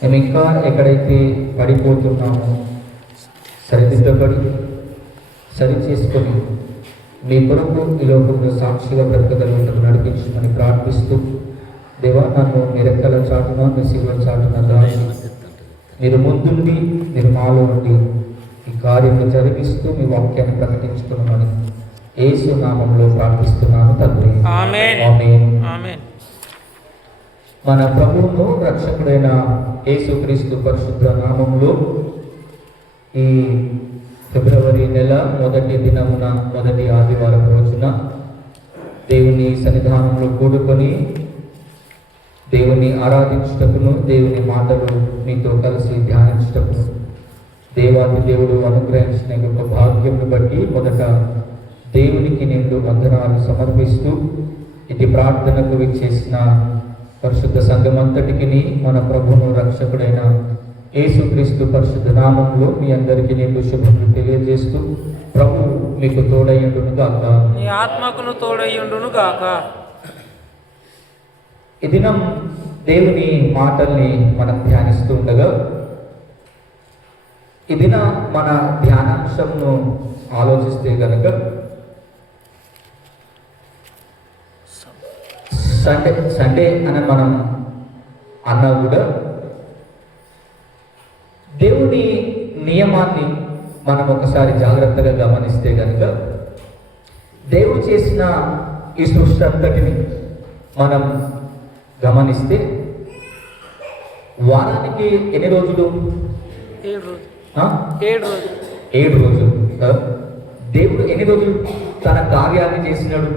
మేము ఇంకా ఎక్కడైతే పడిపోతున్నామో సరిదిద్దబడి సరి చేసుకొని మీ కొరకు ఈ లోకంలో సాక్షిగా బ్రతకగలుగుటకు నడిపించమని ప్రార్థిస్తూ, దేవా నన్ను మీ రెక్కల చాటున మీ శిలువ చాటున దాచి మీరు ముందుండి మీరు మాలో ఉండి ఈ కార్యము జరిగిస్తూ మీ వాక్యాన్ని ప్రకటించుకున్నామని యేసు నామంలో ప్రార్థిస్తున్నాను తండ్రి. ఆమేన్. ఆమేన్. ఆమేన్. మన ప్రభువును రక్షకుడైన యేసుక్రీస్తు పరిశుద్ధ నామంలో ఈ ఫిబ్రవరి నెల మొదటి దినమున మొదటి ఆదివారం రోజున దేవుని సన్నిధానంలో కూడుకొని దేవుని ఆరాధించుటకును దేవుని మాటలు మీతో కలిసి ధ్యానించుటకును దేవాది దేవుడు అనుగ్రహించిన యొక్క భాగ్యమును బట్టి మొదట దేవునికి నిండు వందనాలు సమర్పిస్తూ ఇది ప్రార్థనకు విచ్చేసిన పరిశుద్ధ సంఘమంతటికి మన ప్రభువును రక్షకుడైన యేసుక్రీస్తు పరిశుద్ధ నామంలో మీ అందరికీ నిండు శుభములు తెలియజేస్తూ ప్రభు మీకు తోడయ్యుండును గాక. నీ ఆత్మకును తోడయ్యుండును గాక. ఈ దినం దేవుని మాటల్ని మనం ధ్యానిస్తూ ఉండగా ఈ దిన మన ధ్యానాంశంను ఆలోచిస్తే గనక సండే అని మనం అన్నా కూడా దేవుని నియమాన్ని మనం ఒకసారి జాగ్రత్తగా గమనిస్తే కనుక దేవుడు చేసిన ఈ సృష్టి అంతటిని మనం గమనిస్తే వారానికి ఎన్ని రోజులు? 7 రోజులు. ఆ? 7 రోజులు. 7 రోజులు. దేవుడు ఎన్ని రోజులు తన కార్యాన్ని చేసినాడు?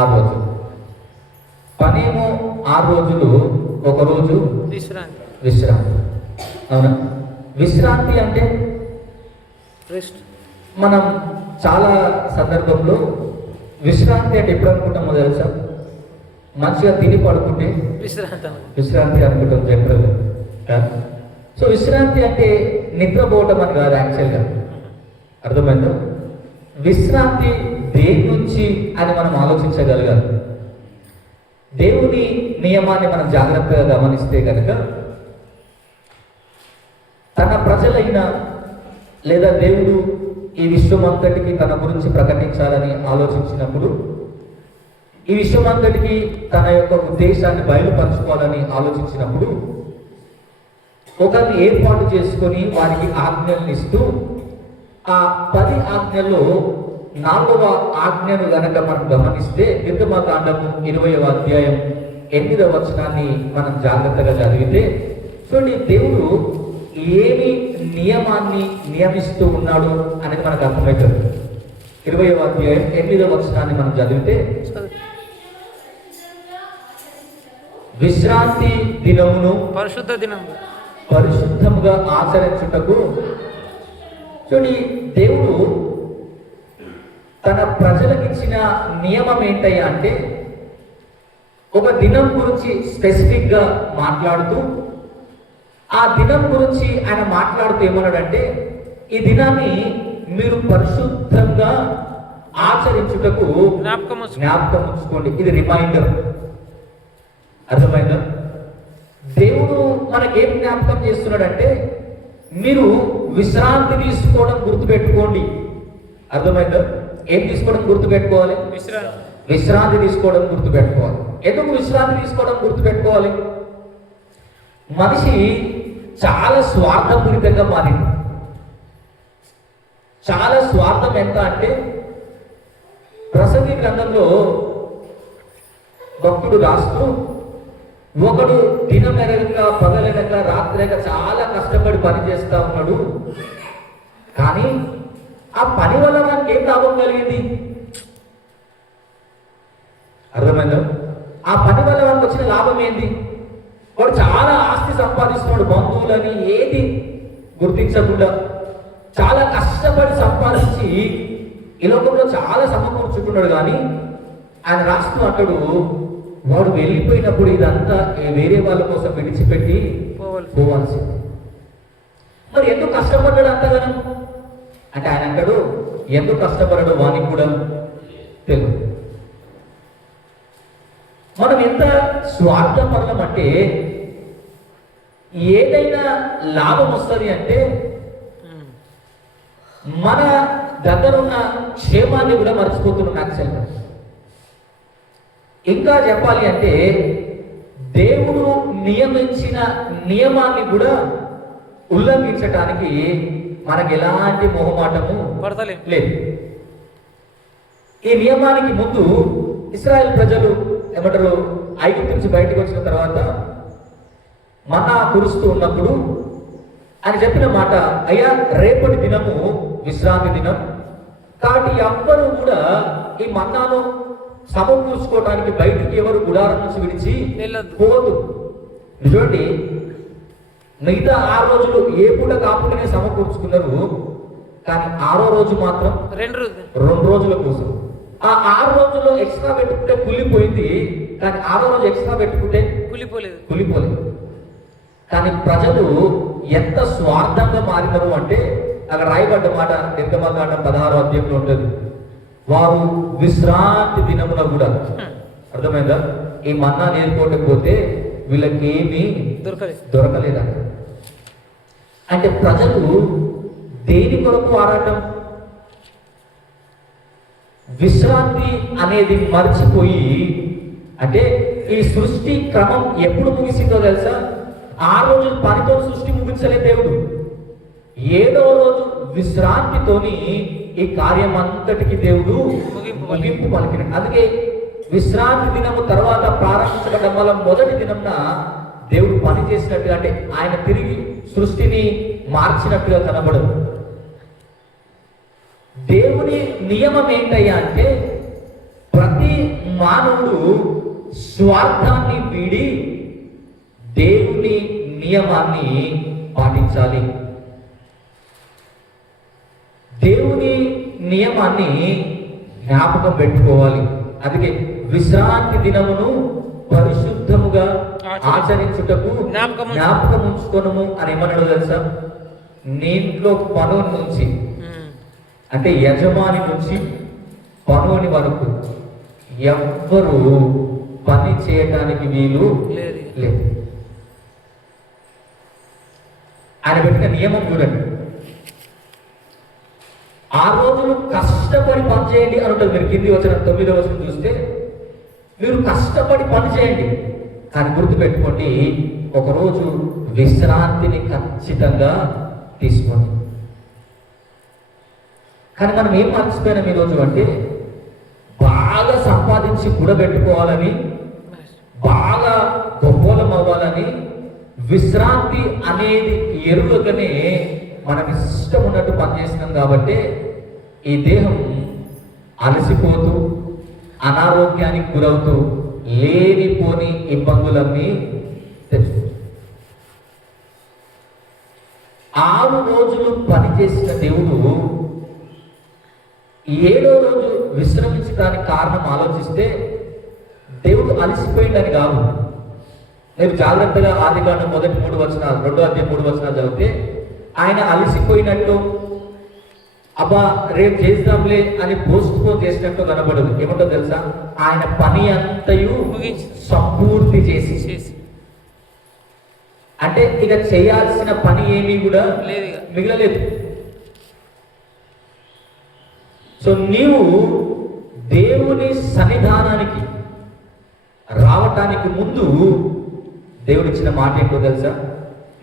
6 రోజులు. పనేమో 6 రోజులు, ఒక రోజు విశ్రాంతి. అవునా? విశ్రాంతి అంటే రెస్ట్. మనం చాలా సందర్భంలో విశ్రాంతి అంటే ఎప్పుడు అనుకుంటామో తెలుసా? మంచిగా తిని పడుకుంటే విశ్రాంతి అనుకుంటాం జనరల్గా. సో విశ్రాంతి అంటే నిద్రపోవటం అని కాదు యాక్చువల్గా. అర్థమైందా? విశ్రాంతి దేని నుంచి అని మనం ఆలోచించగలగాలి. దేవుని నియమాన్ని మనం జాగ్రత్తగా గమనిస్తే కనుక తన ప్రజలైన లేదా దేవుడు ఈ విశ్వమంతటికి తన గురించి ప్రకటించాలని ఆలోచించినప్పుడు, ఈ విశ్వమంతటికి తన యొక్క ఉద్దేశాన్ని బయలుపరచుకోవాలని ఆలోచించినప్పుడు ఒకరిని ఏర్పాటు చేసుకొని వారికి ఆజ్ఞలను ఇస్తూ ఆ 10 ఆజ్ఞల్లో 4వ ఆజ్ఞను గనక మనం గమనిస్తే నిర్గమకాండము 20వ అధ్యాయం 8వ వచనాన్ని మనం జాగ్రత్తగా చదివితే చూడండి, దేవుడు ఏమి నియమాన్ని నియమిస్తూ ఉన్నాడు అనేది మనకు అర్థమవుతుంది. 20వ అధ్యాయం 8వ వచనాన్ని మనం చదివితే, విశ్రాంతి దినమును పరిశుద్ధముగా ఆచరించుటకు. చూడండి, దేవుడు తన ప్రజలకు ఇచ్చిన నియమం ఏంటయ్యా అంటే ఒక దినం గురించి స్పెసిఫిక్గా మాట్లాడుతూ ఆ దినం గురించి ఆయన మాట్లాడుతూ ఏమన్నాడంటే, ఈ దినాన్ని మీరు పరిశుద్ధంగా ఆచరించుటకు జ్ఞాపకం ఉంచుకోండి. ఇది రిమైండర్. అర్థమైందా? దేవుడు మనకేం జ్ఞాపకం చేస్తున్నాడంటే, మీరు విశ్రాంతి తీసుకోవడం గుర్తుపెట్టుకోండి. అర్థమైందా? ఏం తీసుకోవడం గుర్తుపెట్టుకోవాలి? విశ్రాంతి తీసుకోవడం గుర్తుపెట్టుకోవాలి. ఎందుకు విశ్రాంతి తీసుకోవడం గుర్తుపెట్టుకోవాలి? మనిషి చాలా స్వార్థపూరితంగా మారింది. చాలా స్వార్థం ఎంత అంటే, ప్రసంగి గ్రంథంలో భక్తుడు రాస్తూ, ఒకడు దినమెరగక పగలనక రాత్రక చాలా కష్టపడి పని చేస్తా ఉన్నాడు, కానీ ఆ పని వల్ల మనకి ఏం లాభం కలిగింది? అర్థమైందా? ఆ పని వల్ల మనకు వచ్చిన లాభం ఏంది? వాడు చాలా ఆస్తి సంపాదిస్తున్నాడు, బంధువులని ఏది గుర్తించకుండా చాలా కష్టపడి సంపాదించి ఈ లోకంలో చాలా సమకూర్చుకున్నాడు. కానీ ఆయన రాస్తూ అంటాడు, వాడు వెళ్ళిపోయినప్పుడు ఇదంతా వేరే వాళ్ళ కోసం విడిచిపెట్టి పోవాల్సింది. మరి ఎందుకు కష్టపడ్డాడు అంతగానం అంటే ఆయన అంటాడు, ఎందుకు కష్టపడడు వానికి కూడా తెలియదు. మనం ఎంత స్వార్థపరులం అంటే ఏదైనా లాభం వస్తుంది అంటే మన దగ్గర ఉన్న క్షేమాన్ని కూడా మర్చిపోతున్నాం యాక్చువల్గా. ఇంకా చెప్పాలి అంటే దేవుడు నియమించిన నియమాన్ని కూడా ఉల్లంఘించటానికి మనకి ఎలాంటి మొహమాటము పడతలేం. లేదు. ఈ నియమానికి ముందు ఇశ్రాయేల్ ప్రజలు ఏమంటారు, ఐగుప్తు నుంచి బయటకు వచ్చిన తర్వాత మన్నా కురుస్తూ ఉన్నప్పుడు ఆయన చెప్పిన మాట, అయ్యా రేపటి దినము విశ్రాంతి దినం కాబట్టి ఎవ్వరు కూడా ఈ మన్నాను సమకూర్చుకోవడానికి బయటికి ఎవరు గుడారం నుంచి విడిచి వెళ్ళొద్దు. పోదు. చూడండి, మిగతా 6 రోజులు ఏ పూట కాపుటనే సమకూర్చుకున్నారు, కానీ 6వ రోజు మాత్రం 2 రోజుల కోసం. ఆ 6 రోజుల్లో ఎక్స్ట్రా పెట్టుకుంటే కుళ్ళిపోయింది, కానీ 6వ రోజు ఎక్స్ట్రా పెట్టుకుంటే కుళ్ళిపోలేదు. కానీ ప్రజలు ఎంత స్వార్థంగా మారినారు అంటే అక్కడ రాయబడ్డ మాట నిర్గమకాండం 16వ అధ్యాయంలో ఉంటుంది. వారు విశ్రాంతి దినమున కూడా, అర్థమైందా, ఈ మన్నా నేర్చుకోకపోతే వీళ్ళకి ఏమీ దొరకలేదంట. అంటే ప్రజలు దేని కొరకు ఆరాటం? విశ్రాంతి అనేది మర్చిపోయి, అంటే ఈ సృష్టి క్రమం ఎప్పుడు ముగిసిందో తెలుసా? 6 రోజులు పనితో సృష్టి ముగించలే దేవుడు. 7వ రోజు విశ్రాంతితోని ఈ కార్యం అంతటికి దేవుడు ముగింపు పలికినాడు. అందుకే విశ్రాంతి దినము తర్వాత ప్రారంభించబడడం వల్ల మొదటి దినంన దేవుడు పని చేసినట్టుగా, అంటే ఆయన తిరిగి సృష్టిని మార్చినట్టుగా కనబడదు. దేవుని నియమం ఏంటయ్యా అంటే ప్రతి మానవుడు స్వార్థాన్ని వీడి దేవుని నియమాన్ని పాటించాలి. దేవుని నియమాన్ని జ్ఞాపకం పెట్టుకోవాలి. అందుకే విశ్రాంతి దినమును పరిశుద్ధముగా ఆచరించుటకు జ్ఞాపకం ఉంచుకోనము అని ఏమన్నాడు తెలుసా? నీంట్లో పనుల నుంచి, అంటే యజమాని నుంచి పనుని వరకు ఎవ్వరూ పని చేయటానికి వీలు లేదు. ఆయన పెట్టిన నియమం చూడండి, 6 రోజులు కష్టపడి పని చేయండి అని ఉంటుంది. మీరు కింది వచ్చిన 9వ వచనం చూస్తే, మీరు కష్టపడి పని చేయండి, కానీ గుర్తుపెట్టుకోండి, ఒకరోజు విశ్రాంతిని ఖచ్చితంగా తీసుకోండి. కానీ మనం ఏం మర్చిపోయినాం ఈరోజు అంటే, బాగా సంపాదించి కూడబెట్టుకోవాలని, బాగా గొప్పలం అవ్వాలని, విశ్రాంతి అనేది ఎరుగగానే మనకి ఇష్టం ఉన్నట్టు పనిచేస్తున్నాం. కాబట్టి ఈ దేహం అలసిపోతూ అనారోగ్యానికి గురవుతూ లేనిపోని ఇబ్బందులన్నీ తెచ్చుకుంటుంది. 6 రోజులు పనిచేసిన దేవుడు 7వ రోజు విశ్రమించడానికి కారణం ఆలోచిస్తే దేవుడు అలసిపోయిందని కాదు. మీరు జాగ్రత్తగా ఆదికాండం మొదటి 3 వచనాలు, 2వ అధ్యాయం 3 వచనాలు చదివితే ఆయన అలసిపోయినట్టు, అబ్బా రేపు చేద్దాంలే అని పోస్ట్పోన్ చేసినట్టు కనబడదు. ఏమంటో తెలుసా? ఆయన పని అంతయు సంపూర్తి చేసి, అంటే ఇక చేయాల్సిన పని ఏమీ కూడా మిగలలేదు. సో నీవు దేవుని సన్నిధానానికి రావటానికి ముందు దేవుడిచ్చిన మాట ఏంటో తెలుసా?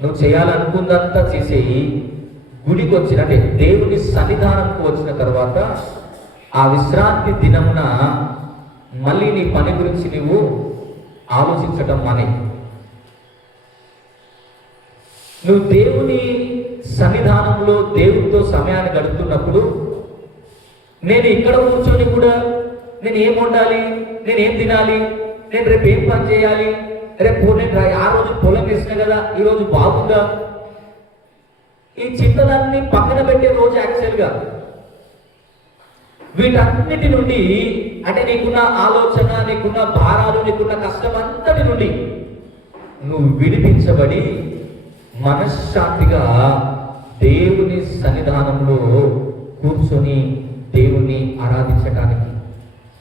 నువ్వు చేయాలనుకుందంతా చేసేయి, గుడికి వచ్చిన, అంటే దేవుని సన్నిధానంకు వచ్చిన తర్వాత ఆ విశ్రాంతి దినమున మళ్ళీ నీ పని గురించి నువ్వు ఆలోచించటం మానే. నువ్వు దేవుని సన్నిధానంలో దేవుడితో సమయాన్ని గడుపుతున్నప్పుడు, నేను ఇక్కడ కూర్చొని కూడా నేను ఏం వండాలి, నేను ఏం తినాలి, నేను రేపు ఏం పని చేయాలి, రేపు నేను 6 రోజులు పొలం వేసిన కదా, ఈరోజు బాగుందా, ఈ చింతలన్నీ పక్కన పెట్టే రోజు యాక్చువల్గా. వీటన్నిటి నుండి, అంటే నీకున్న ఆలోచన, నీకున్న భారాలు, నీకున్న కష్టం అంతటి నుండి నువ్వు విడిపించబడి మనశ్శాంతిగా దేవుని సన్నిధానంలో కూర్చొని దేవుణ్ణి ఆరాధించడానికి.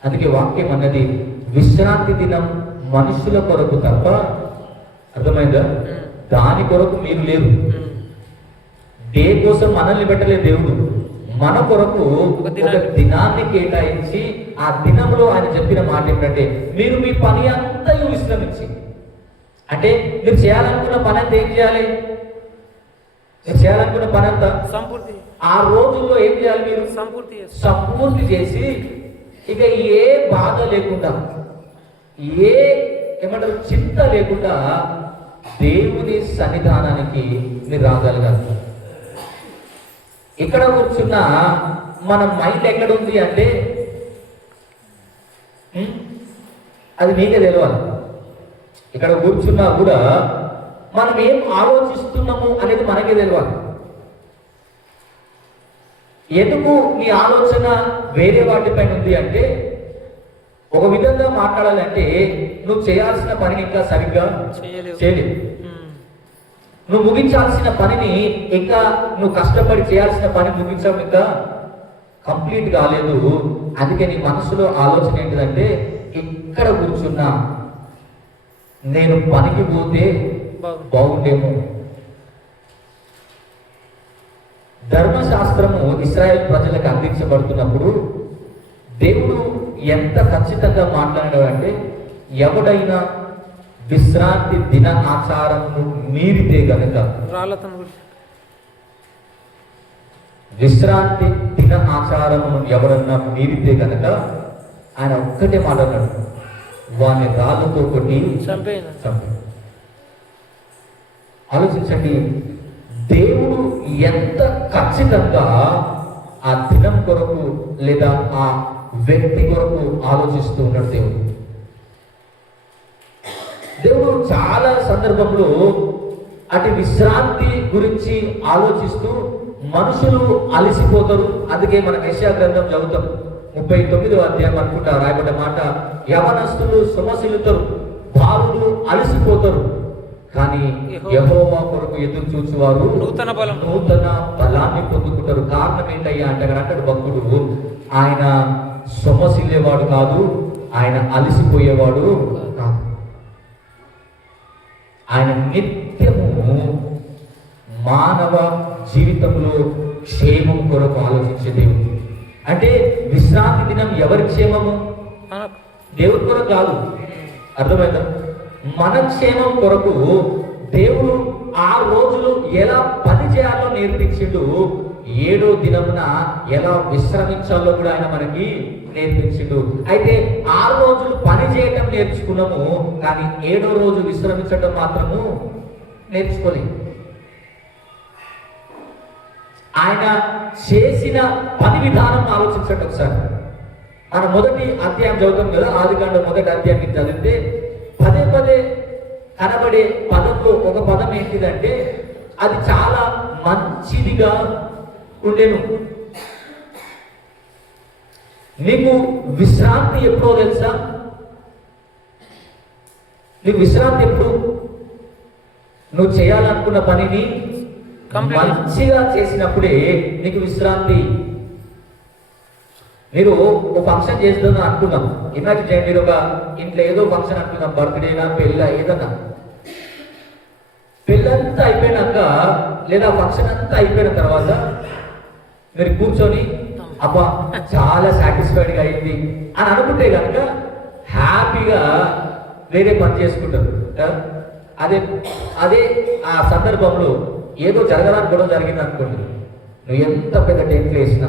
అందుకే వాక్యం అన్నది విశ్రాంతి దినం మనుషుల కొరకు తప్ప, అర్థమైందా, దాని కొరకు మీరు లేరు. డే కోసం మనల్ని పెట్టలేదు దేవుడు, మన కొరకు ఒక దినాన్ని కేటాయించి ఆ దినంలో ఆయన చెప్పిన మాట ఏంటంటే మీరు మీ పని అంతా విశ్రమించి, అంటే మీరు చేయాలనుకున్న పని అంతా ఏం చేయాలి? మీరు చేయాలనుకున్న పని అంతా సంపూర్తి ఆ రోజుల్లో ఏం చేయాలి? మీరు సంపూర్తి చేసి ఇక ఏ బాధ లేకుండా, ఏమంటారు, చింత లేకుండా దేవుని సన్నిధానానికి మీరు రాగలగాలి. ఇక్కడ కూర్చున్న మన మైండ్ ఎక్కడ ఉంది అంటే అది మీకే తెలియాలి. ఇక్కడ కూర్చున్నా కూడా మనం ఏం ఆలోచిస్తున్నాము అనేది మనకే తెలియాలి. ఎందుకు నీ ఆలోచన వేరే వాటిపైన ఉంది అంటే, ఒక విధంగా మాట్లాడాలంటే నువ్వు చేయాల్సిన పనిని ఇంకా సరిగ్గా చేయలేవు. నువ్వు ముగించాల్సిన పనిని ఇంకా నువ్వు కష్టపడి చేయాల్సిన పని ముగించడం ఇంకా కంప్లీట్ కాలేదు. అందుకే నీ మనసులో ఆలోచన ఏంటిదంటే, ఇక్కడ కూర్చున్నా నేను పనికి పోతే బాగుండేమో. ధర్మశాస్త్రము ఇశ్రాయేల్ ప్రజలకు అందించబడుతున్నప్పుడు దేవుడు ఎంత ఖచ్చితంగా మాట్లాడాడు అంటే, ఎవడైనా విశ్రాంతి దిన ఆచారమును మీరితే గనుక, విశ్రాంతి దిన ఆచారమును ఎవడన్నా మీరితే గనక ఆయన ఒక్కటే మాట అన్నాడు, వాడిని రాళ్ళతో కొట్టి చంపేయండి. ఆలోచించండి, దేవుడు ఎంత ఖచ్చితంగా ఆ దినం కొరకు లేదా ఆ వ్యక్తి కొరకు ఆలోచిస్తూ ఉన్నాడు. దేవుడు చాలా సందర్భంలో అటు విశ్రాంతి గురించి ఆలోచిస్తూ మనుషులు అలసిపోతారు. అందుకే మనం యెషయా గ్రంథం చదువుతాం, 39వ అధ్యాయం అనుకుంటా రాయబడ్డ మాట, యవనస్తులు సొమ్మసిల్లుతారు, బాలురు అలసిపోతారు, కానీ యెహోవా కొరకు ఎదురు చూచువారు నూతన బలాన్ని పొందుకుంటారు. కారణం ఏంటయ్యా అంటే అంటాడు భక్తుడు, ఆయన సొమ్మసిల్లేవాడు కాదు, ఆయన అలసిపోయేవాడు కాదు. ఆయన నిత్యము మానవ జీవితంలో క్షేమం కొరకు ఆలోచించే దేవుడు. అంటే విశ్రాంతి దినం ఎవరి క్షేమము? దేవుడి కొరకు కాదు, అర్థమైందా? మన క్షేమం కొరకు దేవుడు ఆ రోజులు ఎలా పని చేయాలో నేర్పించిండు, 7వ దినమున ఎలా విశ్రమించాలో కూడా ఆయన మనకి నేర్పించిండు. అయితే 6 రోజులు పని చేయటం నేర్చుకున్నాము, కానీ 7వ రోజు విశ్రమించటం మాత్రము నేర్చుకోలేదు. ఆయన చేసిన పని విధానం ఆలోచించండి ఒకసారి. మనం మొదటి అధ్యాయం చదువుతాం కదా, ఆదికాండం మొదటి అధ్యాయాన్ని చదివితే పదే పదే కనబడే పదంలో ఒక పదం ఏంటిదంటే, అది చాలా మంచిదిగా ఉండేను. నీకు విశ్రాంతి ఎప్పుడో తెలుసా? నీకు విశ్రాంతి ఎప్పుడు? నువ్వు చేయాలనుకున్న పనిని మంచిగా చేసినప్పుడే నీకు విశ్రాంతి. మీరు ఒక ఫంక్షన్ చేస్తుందని అనుకున్నాం, ఇమాజిన్ చేయండి, మీరు ఒక ఇంట్లో ఏదో ఫంక్షన్ అనుకున్నాం, బర్త్డేనా పెళ్ళ ఏదన్నా. పెళ్ళంతా అయిపోయినాక లేదా ఫంక్షన్ అంతా అయిపోయిన తర్వాత మీరు కూర్చొని అబ్బా చాలా సాటిస్ఫైడ్గా అయింది అని అనుకుంటే కనుక హ్యాపీగా వేరే పని చేసుకుంటారు. అదే అదే ఆ సందర్భంలో ఏదో జరగడానికి కూడా జరిగింది అనుకోండి, నువ్వు ఎంత పెద్ద టెంట్లు వేసినా,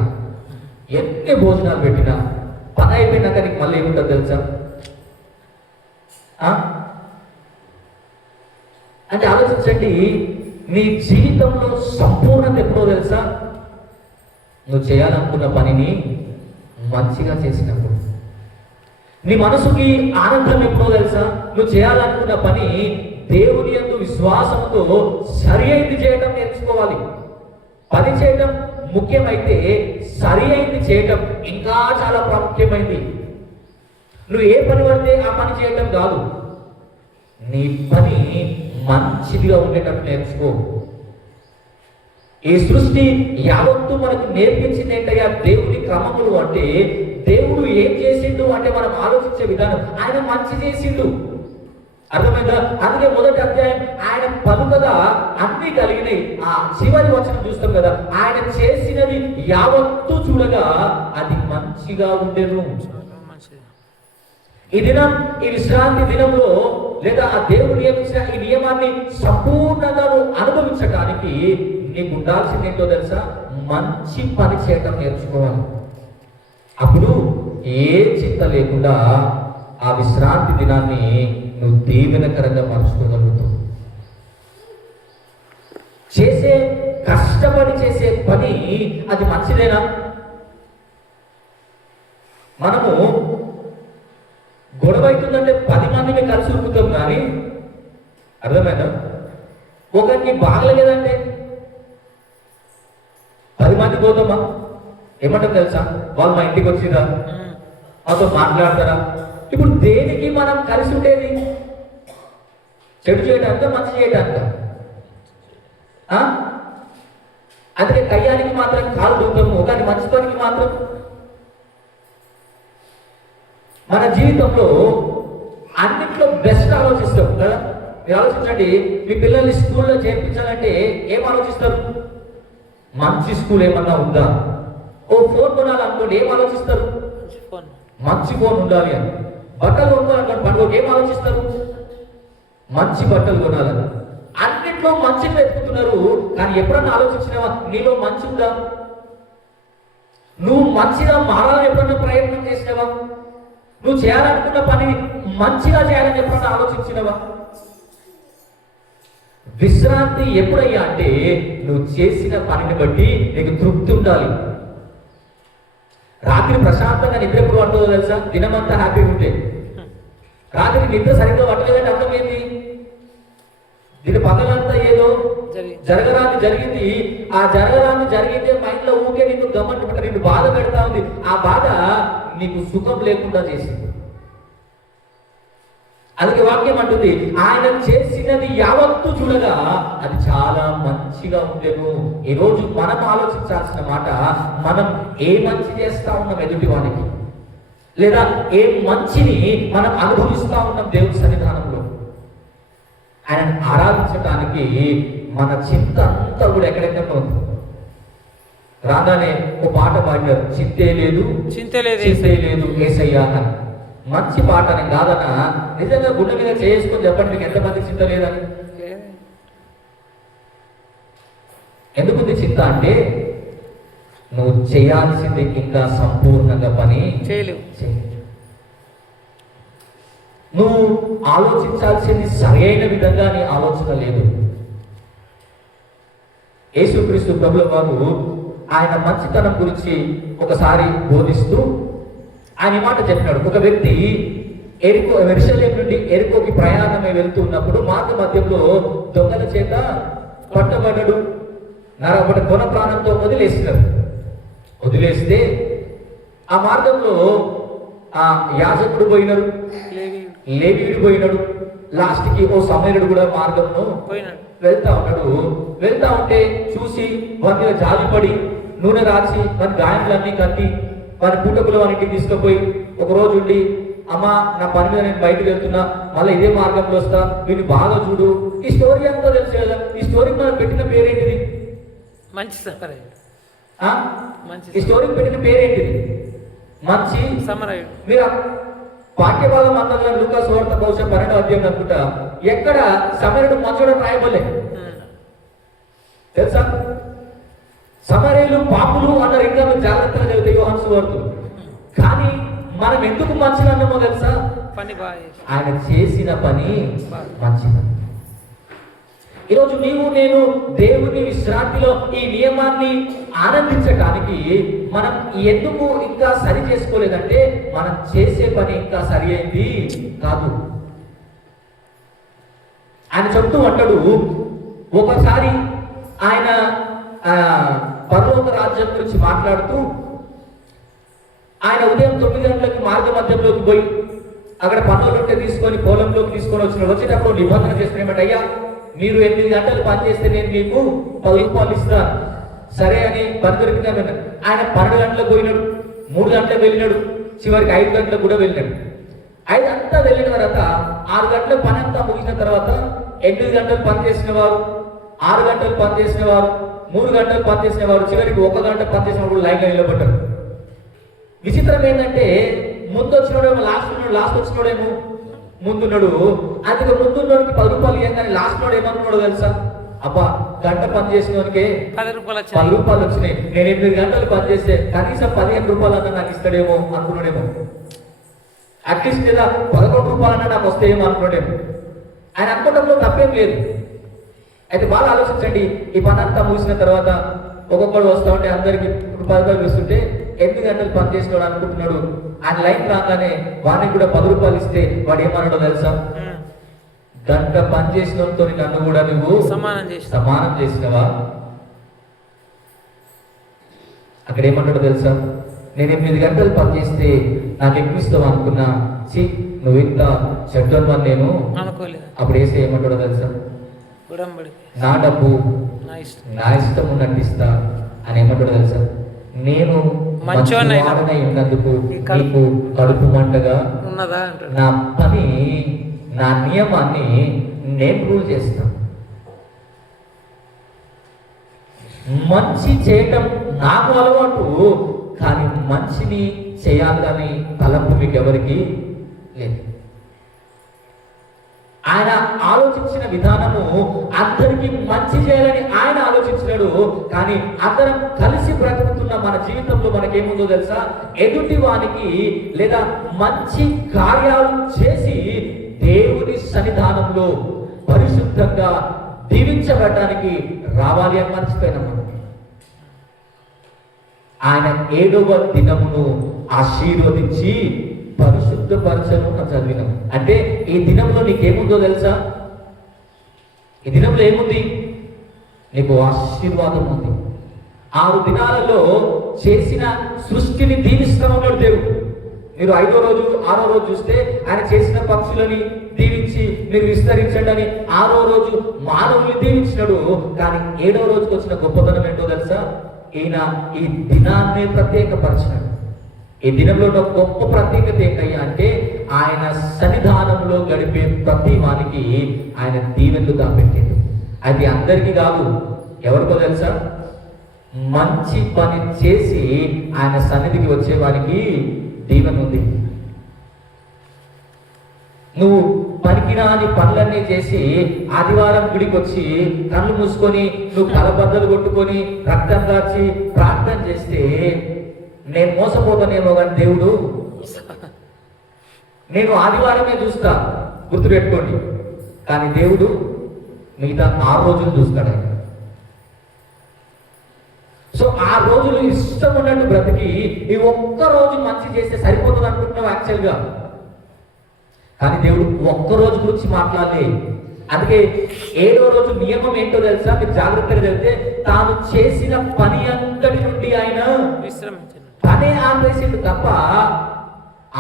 ఎన్ని భోజనాలు పెట్టినా, పని అయిపోయినాక నీకు మళ్ళీ ఏముంటుంది తెలుసా? అంటే ఆలోచించండి, నీ జీవితంలో సంపూర్ణత ఎప్పుడో తెలుసా? నువ్వు చేయాలనుకున్న పనిని మంచిగా చేసినప్పుడు. నీ మనసుకి ఆనందం ఎప్పుడో తెలుసా? నువ్వు చేయాలనుకున్న పని దేవుని యందు విశ్వాసంతో సరి అయింది చేయటం నేర్చుకోవాలి. పని చేయటం ముఖ్యమైతే సరి అయింది చేయటం ఇంకా చాలా ప్రాముఖ్యమైంది. నువ్వు ఏ పని పడితే ఆ పని చేయటం కాదు, నీ పని మంచిదిగా ఉండేటట్టు నేర్చుకో. ఈ సృష్టి యావత్తు మనకు నేర్పించింది ఏంటయ్యా? దేవుని క్రమములు. అంటే దేవుడు ఏం చేసిండు అంటే మనం ఆలోచించే విధానం. ఆయన మంచి చేసిండు. అర్థమైందా? అందుకే మొదటి అధ్యాయం ఆయన పలుకగా అన్ని కలిగినాయి. ఆ చివరి వచనం చూస్తాం కదా, ఆయన చేసినది యావత్తు చూడగా అది మంచిగా ఉండెను. చాలా మంచిది. ఈ దినం, ఈ విశ్రాంతి దినంలో లేదా ఆ దేవుడు నియమించిన ఈ నియమాన్ని సంపూర్ణంగా నువ్వు అనుభవించడానికి నీకు ఉండాల్సింది ఏంటో తెలుసా? మంచి పని చేయటం నేర్చుకోవాలి. అప్పుడు ఏ చింత లేకుండా ఆ విశ్రాంతి దినాన్ని నువ్వు దీవెనకరంగా మార్చుకోగలుగుతావు. కష్టపడి చేసే పని అది మంచిదేనా? మనము గొడవ అవుతుందంటే 10 మందిని కలిసి ఉరుకుతాం కానీ, అర్థమైందా? ఒకరికి బాగలేదంటే 10 మంది పోతామా? ఏమంటారు తెలుసా? వాళ్ళు మా ఇంటికి వచ్చిరా, మాతో మాట్లాడతారా? ఇప్పుడు దేనికి మనం కలిసి ఉండేది? చెడు చేయడానిక, మంచి చేయడానిక? అందుకే కయ్యానికి మాత్రం కాలు దూతాము, కానీ మంచి పనికి మాత్రం. మన జీవితంలో అన్నిట్లో బెస్ట్ ఆలోచిస్తాం కదా. మీరు ఆలోచించండి, మీ పిల్లల్ని స్కూల్లో చేర్పించాలంటే ఏం ఆలోచిస్తారు? మంచి స్కూల్ ఏమన్నా ఉందా? ఓ ఫోన్ కొనాలనుకోండి, ఏం ఆలోచిస్తారు? మంచి ఫోన్ ఉండాలి అని. బట్టలు కొనుక్కోవాలనుకోండి, పండుగ ఏం ఆలోచిస్తారు? మంచి బట్టలు కొనాలని. అన్నిట్లో మంచిని వెతుకుతున్నారు, కానీ ఎప్పుడన్నా ఆలోచించినావా నీలో మంచి ఉందా? నువ్వు మంచిగా మారాలని ఎప్పుడన్నా ప్రయత్నం చేసినావా? నువ్వు చేయాలనుకున్న పని మంచిగా చేయాలని ఎప్పుడన్నా ఆలోచించినవా? విశ్రాంతి ఎప్పుడయ్యా అంటే నువ్వు చేసిన పనిని బట్టి నీకు తృప్తి ఉండాలి. రాత్రి ప్రశాంతంగా నిద్ర ఎప్పుడు పడుతుందో తెలుసా? దినమంతా హ్యాపీగా ఉంటే. రాత్రి నిద్ర సరిగ్గా పట్టలేదంటే అర్థమైంది, దీని పగలంతా ఏదో జరగరాని జరిగింది. ఆ జరగరాని జరిగితే మైండ్లో ఊకే నిన్ను గమనించుకుంటా, నిన్ను బాధ పెడతా ఉంది. ఆ బాధ నీకు సుఖం లేకుండా చేసింది. అందుకే వాక్యం అంటుంది, ఆయన చేసినది యావత్తు చూడగా అది చాలా మంచిగా ఉండేను. ఈరోజు మనం ఆలోచించాల్సిన మాట, మనం ఏ మంచి చేస్తా ఉన్నాం ఎదుటి వానికి, లేదా ఏ మంచిని మనం అనుభవిస్తా ఉన్నాం దేవుడి సన్నిధానంలో. ఆయన ఆరాధించడానికి మన చింత అంతా కూడా ఎక్కడెక్కడ ఉంది. రాగానే ఒక పాట పాడారు, చింతే లేదు చింతే లేదు ఏసయ్యా అని. మంచి పాట అని కాదన్నా, నిజంగా గుండె మీద చేసుకొని చెప్పండి, మీకు ఎంతమంది చింత లేదని. ఎందుకుంది చింత అంటే నువ్వు చేయాల్సింది ఇంకా సంపూర్ణంగా పని చేయలేవు. నువ్వు ఆలోచించాల్సింది సరైన విధంగా నీ ఆలోచన లేదు. యేసుక్రీస్తు ప్రభుల వారు ఆయన మంచితనం గురించి ఒకసారి బోధిస్తూ ఆయన మాట చెప్పినాడు. ఒక వ్యక్తి యెరూషలేము నుండి యెరికోకి ప్రయాణమై వెళ్తూ ఉన్నప్పుడు మార్గ మధ్యంలో దొంగల చేత పట్టబడ్డాడు. ఒకటి కొన ప్రాణంతో వదిలేస్తే ఆ మార్గంలో ఆ యాజకుడు పోయినాడు, లేవీయుడు పోయినాడు, లాస్ట్కి ఓ సమయనుడు కూడా మార్గంలో వెళ్తా ఉన్నాడు. వెళ్తా ఉంటే చూసి వారి మీద జాలిపడి నూనె రాచి వారి గాయములన్నీ కట్టి వారి పూటకులు వారికి తీసుకుపోయి ఒక రోజు ఉండి, అమ్మా నా పని మీద నేను బయటకు వెళ్తున్నా, మళ్ళీ ఇదే మార్గంలో వస్తా, వీడిని బాగా చూడు. ఈ స్టోరీ అంతా తెలుసు కదా. ఈ స్టోరీకి మనం పెట్టిన పేరేంటిది? మంచి ఈ స్టోరీకి పెట్టిన పేరేంటిది? మంచి సమరయుడు. మీరు పాఠ్యభాగం అంతా లూకాసు వార్త బహుశా 12వ అధ్యాయం అనుకుంటా, ఎక్కడ సమరయుడు మంచోడు రాయబోలే తెలుసా? సమరయులు పాపులు అన్నారు, ఇంకా మీరు జాగ్రత్తగా చదివితే యోహాను సువార్తలు. కానీ మనం ఎందుకు మంచిగా అన్నామో తెలుసా? ఆయన చేసిన పని మంచిది. ఈరోజు నీవు నేను దేవుని విశ్రాంతిలో ఈ నియమాన్ని ఆనందించడానికి మనం ఎందుకు ఇంకా సరి చేసుకోలేదంటే మనం చేసే పని ఇంకా సరి అయింది కాదు. ఆయన చెప్తూ అంటాడు, ఒకసారి ఆయన పరలోక రాజ్యం గురించి మాట్లాడుతూ ఆయన ఉదయం 9 గంటలకి మార్గ మధ్యంలోకి పోయి అక్కడ పనులుంటే తీసుకొని పొలంలోకి తీసుకొని వచ్చేటప్పుడు నిబంధన చేస్తున్నామంటే, అయ్యా మీరు 8 గంటలు పని చేస్తే నేను మీకు 10 రూపాయలు ఇస్తాను, సరే అని పని దొరికినాను. ఆయన 12 గంటలకు పోయినాడు, 3 గంటలకు వెళ్ళినాడు, చివరికి 5 గంటలకు కూడా వెళ్ళినాడు. ఐదంతా వెళ్ళిన తర్వాత 6 గంటల పని అంతా ముగిసిన తర్వాత 8 గంటలు పని చేసిన వారు, 6 గంటలు పని చేసిన వారు, 3 గంటలు పని చేసిన వారు, చివరికి 1 గంట పని చేసిన వారు లైన్లో నిలబడ్డారు. విచిత్రం ఏంటంటే ముందు వచ్చినోడేమో లాస్ట్ వచ్చినోడేమో ముందున్నాడు. అందుకే ముందున్నోడికి 10 రూపాయలు ఇవ్వగానే లాస్ట్ నోడు ఏమనుకున్నాడు తెలుసా? అబ్బా గంట పని చేసినోనికి 10 రూపాయలు వచ్చినాయి, నేను 8 గంటలు పని చేస్తే కనీసం 15 రూపాయలు అన్నా నాకు ఇస్తాడేమో అనుకున్నాడేమో. అట్లీస్ట్ లేదా 11 రూపాయలన్నా నాకు వస్తే ఏమో అనుకున్నాడేమో. ఆయన అనుకోవడంలో తప్పేం లేదు. అయితే బాగా ఆలోచించండి. ఈ పని అంతా ముగిసిన తర్వాత ఒక్కొక్కడు వస్తా ఉంటే అందరికి 10 రూపాయలు ఇస్తుంటే 8 గంటలు పని చేసినాడు అనుకుంటున్నాడు. ఆయన లైన్ రాగానే వాడికి కూడా 10 రూపాయలు ఇస్తే వాడు ఏమన్నాడో తెలుసా? గంట పని చేసినంతో నన్ను కూడా నువ్వు సమానం చేసినవా? అక్కడ ఏమంటాడో తెలుసా? నేను 8 గంటలు పని చేస్తే నాకు ఎక్కువ ఇస్తావు అనుకున్నా, నువ్వు ఇంత చెడ్డను అని నేను అనుకోలేదు. అప్పుడు వేస్తే ఏమంటాడో తెలుసా? నా డబ్బు నా ఇష్టం ఉన్నట్టు ఇస్తా అని ఏమంటాడో తెలుసా? నేను మంచివాడనై ఉన్నందుకు నీకు కడుపు మంటగా ఉన్నదా? నా పని నా నియమాన్ని నేను రూల్ చేస్తాను. మంచి చేయటం నాకు అలవాటు, కానీ మంచిని చేయాలని తలంపు మీకు ఎవరికి లేదు. ఆయన ఆలోచించిన విధానము అందరికీ మంచి చేయాలని ఆయన ఆలోచించినాడు. కానీ అందరం కలిసి బ్రతుకుతున్న మన జీవితంలో మనకేముందో తెలుసా? ఎదుటి వానికి లేదా మంచి కార్యాలు చేసి దేవుని సన్నిధానంలో పరిశుద్ధంగా దీవించబడటానికి రావాలి అని మర్చిపోయినాం మనం. ఆయన 7వ దినమును ఆశీర్వదించి పరిశుద్ధపరచను అని చదివినాం. అంటే ఈ దినంలో నీకేముందో తెలుసా? ఈ దినంలో ఏముంది? నీకు ఆశీర్వాదం ఉంది. 6 దినాలలో చేసిన సృష్టిని దీవిస్తున్నాడు దేవుడు. మీరు 5వ రోజు 6వ రోజు చూస్తే ఆయన చేసిన పక్షులని దీవించి మీరు విస్తరించండి అని 6వ రోజు మానవుల్ని దీవించినాడు. కానీ 7వ రోజుకి వచ్చిన గొప్పతనం ఏంటో తెలుసా? ఈయన ఈ దినాన్ని ప్రత్యేకపరిచినాడు. ఈ దినంలో ఒక గొప్ప ప్రత్యేకత ఏంటయ్యా అంటే ఆయన సన్నిధానంలో గడిపే ప్రతి వానికి ఆయన దీవెనలు దాపెట్టాడు. అది అందరికీ కాదు, ఎవరికో తెలుసా? మంచి పని చేసి ఆయన సన్నిధికి వచ్చే వారికి దీవెన ఉంది. నువ్వు పనికిరాని పనులన్నీ చేసి ఆదివారం గుడికి వచ్చి కళ్ళు మూసుకొని నువ్వు తలబద్దలు కొట్టుకొని రక్తం దాచి ప్రార్థన చేస్తే నేను మోసపోతానేమో కానీ దేవుడు నేను ఆదివారమే చూస్తా, గుర్తుపెట్టుకోండి. కానీ దేవుడు మిగతా 6 రోజులు చూస్తాడు. సో 6 రోజులు ఇష్టం ఉన్నట్టు బ్రతికి ఈ ఒక్క రోజు మంచి చేస్తే సరిపోతుంది అనుకుంటున్నావు యాక్చువల్గా. కానీ దేవుడు ఒక్క రోజు గురించి మాట్లాడలే. అందుకే 7వ రోజు నియమం ఏంటో తెలుసా? మీరు జాగ్రత్తగా తెలిస్తే తాను చేసిన పని అంతటి నుండి ఆయన విశ్రమించాడు. పనే ఆపేసిండు తప్ప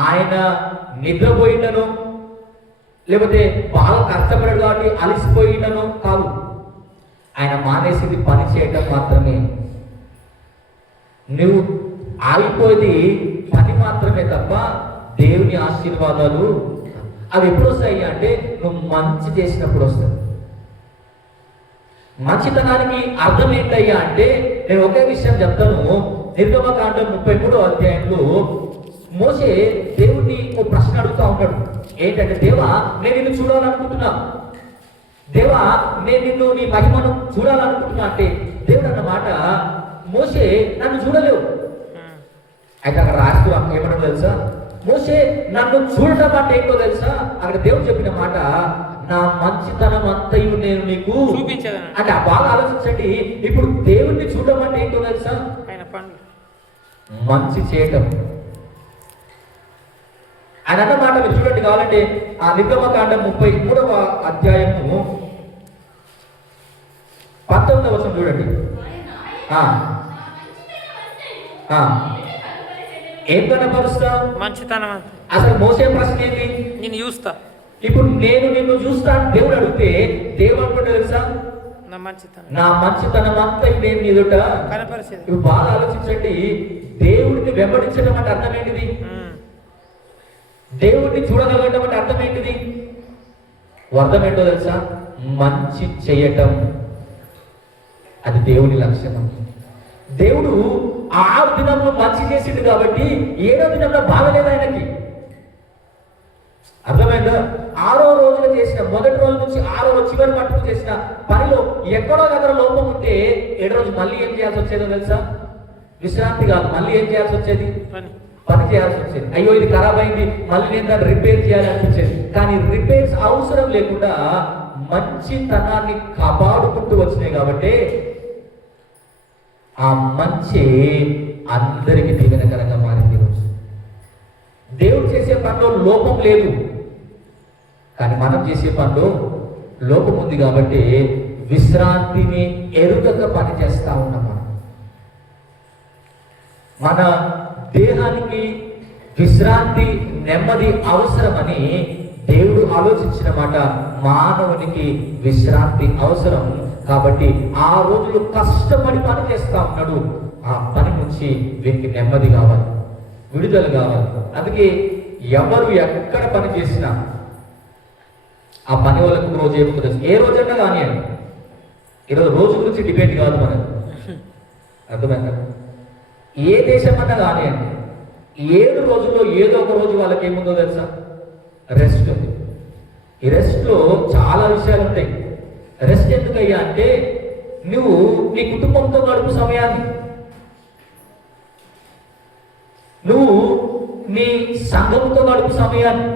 ఆయన నిద్రపోయిండను లేకపోతే బాగా కష్టపడాడు కాబట్టి అలసిపోయిండను కాదు. ఆయన మానేసింది పని చేయటం మాత్రమే. నువ్వు ఆగిపోయేది పని మాత్రమే తప్ప దేవుని ఆశీర్వాదాలు అవి ఎప్పుడు వస్తాయి అంటే నువ్వు మంచి చేసినప్పుడు వస్తాయి. మంచితనానికి అర్థం ఏంటయ్యా అంటే నేను ఒకే విషయం చెప్తాను. నిర్గమకాండం 33వ అధ్యాయంలో మోషే దేవుడిని ఓ ప్రశ్న అడుగుతా ఉంటాడు. ఏంటంటే, దేవా నేను నిన్ను చూడాలనుకుంటున్నా, దేవా నేను నిన్ను నీ మహిమను చూడాలనుకుంటున్నా అంటే దేవుడు అన్నమాట మోషే నన్ను చూడలేవు. అయితే అక్కడ రాస్తూ ఏమన్నా తెలుసా? మోషే నన్ను చూడటం అంటే ఏంటో తెలుసా? అక్కడ దేవుడు చెప్పిన మాట, నా మంచితనం అంతయు నేను నీకు చూపించాను అంటే. బాగా ఆలోచించండి. ఇప్పుడు దేవుడిని చూడడం అంటే ఏంటో తెలుసా? మంచి చేయటం. ఆయన అన్నమాట మీరు చూడండి కావాలంటే ఆ నిర్గమకాండం 33వ అధ్యాయము 19వ వచనం చూడండి. ఏం కనపరుస్తా? మంచితనం. అసలు మోసే ప్రశ్న ఏంటి? నేను చూస్తా. ఇప్పుడు నేను నిన్ను చూస్తా దేవుడు అడిగితే దేవుడు అనుకుంటే తెలుసా? నా మంచితనం అంతా నేను ఎదుట కనపరిచేది. ఇప్పుడు బాగా ఆలోచించండి. దేవుడిని వెంబడించడం అంటే అర్థం ఏంటిది? దేవుడిని చూడగలగడం అంటే అర్థం ఏంటిది? అర్థం ఏంటో తెలుసా? మంచి చేయటం. అది దేవుని లక్ష్యం. దేవుడు 6 దినంలో మంచి చేసిండు కాబట్టి 7వ దినంలో బాగలేదు ఆయనకి. అర్థమైందా? 6వ రోజున చేసిన, మొదటి రోజు నుంచి 6వ రోజు చివరి మట్టుకు చేసిన పనిలో ఎక్కడో దగ్గర లోపం ఉంటే 7వ రోజు మళ్ళీ ఏం చేయాల్సి వచ్చేదో తెలుసా? విశ్రాంతి కాదు, మళ్ళీ ఏం చేయాల్సి వచ్చేది? పని చేయాల్సి వచ్చేది. అయ్యో ఇది ఖరాబ్ అయింది, మళ్ళీ నేను దాన్ని రిపేర్ చేయాలనిపించేది. కానీ రిపేర్స్ అవసరం లేకుండా మంచితనాన్ని కాపాడుకుంటూ వచ్చినాయి కాబట్టి ఆ మంచి అందరికి దీవెనకరంగా మారింది. రోజు దేవుడు చేసే పనిలో లోపం లేదు, కానీ మనం చేసే పనిలో లోపం ఉంది కాబట్టి విశ్రాంతిని ఎరుగక పని చేస్తా ఉన్నాం. మన దేహానికి విశ్రాంతి, నెమ్మది అవసరమని దేవుడు ఆలోచించిన మాట. మానవునికి విశ్రాంతి అవసరం కాబట్టి 6 రోజులు కష్టపడి పని చేస్తా ఉన్నాడు. ఆ పని నుంచి వీరికి నెమ్మది కావాలి, విడుదల కావాలి. అందుకే ఎవరు ఎక్కడ పని చేసినా ఆ పని వాళ్ళకు రోజు ఏముంటుంది, ఏ రోజన్నా కానివ్వండి. ఈరోజు రోజు గురించి డిబేట్ కాదు మనకు, అర్థమైందా? ఏ దేశం అన్నా కానివ్వండి, 7 రోజుల్లో ఏదో ఒక రోజు వాళ్ళకి ఏముందో తెలుసా? రెస్ట్ ఉంది. ఈ రెస్ట్లో చాలా విషయాలు ఉంటాయి. రెస్ట్ ఎందుకయ్యా అంటే నువ్వు నీ కుటుంబంతో గడుపు సమయాన్ని, నువ్వు నీ సంఘంతో గడుపు సమయాన్ని,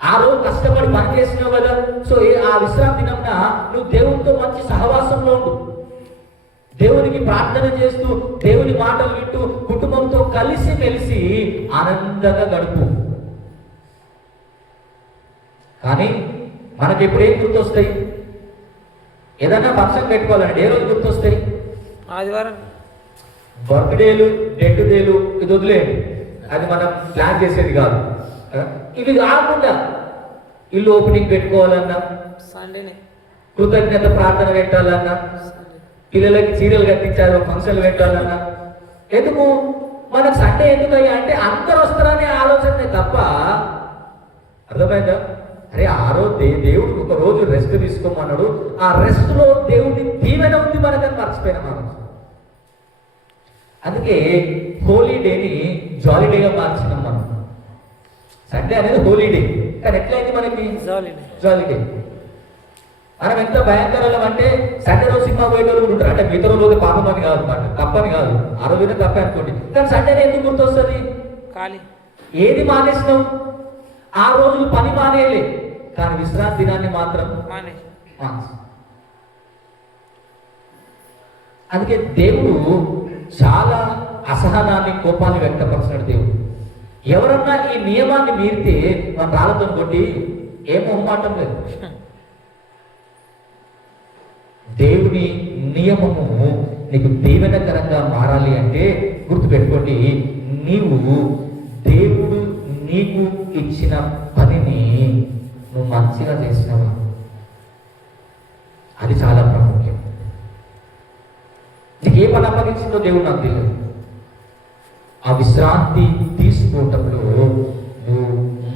ఆ రోజు కష్టపడి పని చేసినావు కదా, సో ఆ విశ్రాంతి దినంన నువ్వు దేవునితో మంచి సహవాసంలో ఉండు. దేవునికి ప్రార్థన చేస్తూ, దేవుని మాటలు వింటూ, కుటుంబంతో కలిసి మెలిసి ఆనందంగా గడుపు. కానీ మనకి ఎప్పుడు ఏం గుర్తొస్తాయి? ఏదైనా ఫంక్షన్ పెట్టుకోవాలంటే ఏ రోజు గుర్తొస్తాయి? ఆదివారం. బర్త్డేలు, డెత్ డేలు ఇది వదిలేయండి, అది మనం ప్లాన్ చేసేది కాదు. ఇవి కాకుండా ఇల్లు ఓపెనింగ్ పెట్టుకోవాలన్నా, సండేనే కృతజ్ఞత ప్రార్థన పెట్టాలన్నా, పిల్లలకి చీరలు కట్టించాలి, ఫంక్షన్లు పెట్టాలన్నా, ఎందుకు మనకు సండే ఎందుకయ్యా అంటే అందరు వస్తారనే ఆలోచనే తప్ప, అర్థమైందా? అరే ఆ రోజు దేవుడు ఒక రోజు రెస్ట్ తీసుకోమన్నాడు, ఆ రెస్ట్ లో దేవుడి దీవెన ఉంది మనకని మర్చిపోయినా మనం. అందుకే హోలీడేని జాలీడేగా మార్చినాం మనం. సండే అనేది హోలీడే, కానీ ఎట్లయింది మనకి? జాలీడే. మనం ఎంత భయంకరం అంటే సండే రోజు సినిమా పోయేటోళ్ళు కూడా ఉంటారు. అంటే మిగతా రోజు పాపం అని కాదు అన్నమాట, తప్పని కాదు, ఆ రోజునే తప్పే అనుకోండి. కానీ సండేనే ఎందుకు గుర్తొస్తుంది? ఖాళీ. ఏది మానేసినాం? ఆ రోజులు పని మానేయలే, కానీ విశ్రాంతి దినాన్ని మాత్రం అందుకే దేవుడు చాలా అసహనాన్ని, కోపాన్ని వ్యక్తపరిచిన దేవుడు. ఎవరన్నా ఈ నియమాన్ని మీరితే మన రాళ్ళతో కొట్టి ఏం మొహమాటం లేదు. దేవుని నియమము నీకు దీవెనకరంగా మారాలి అంటే గుర్తుపెట్టుకోండి, నీవు దేవుడు నీకు ఇచ్చిన పనిని నువ్వు మంచిగా చేసినవా, అది చాలా ప్రాముఖ్యం. నీకు ఏ పని అప్పగించిందో దేవుడు నాకు తెలియదు. ఆ విశ్రాంతి తీసుకోవటంలో నువ్వు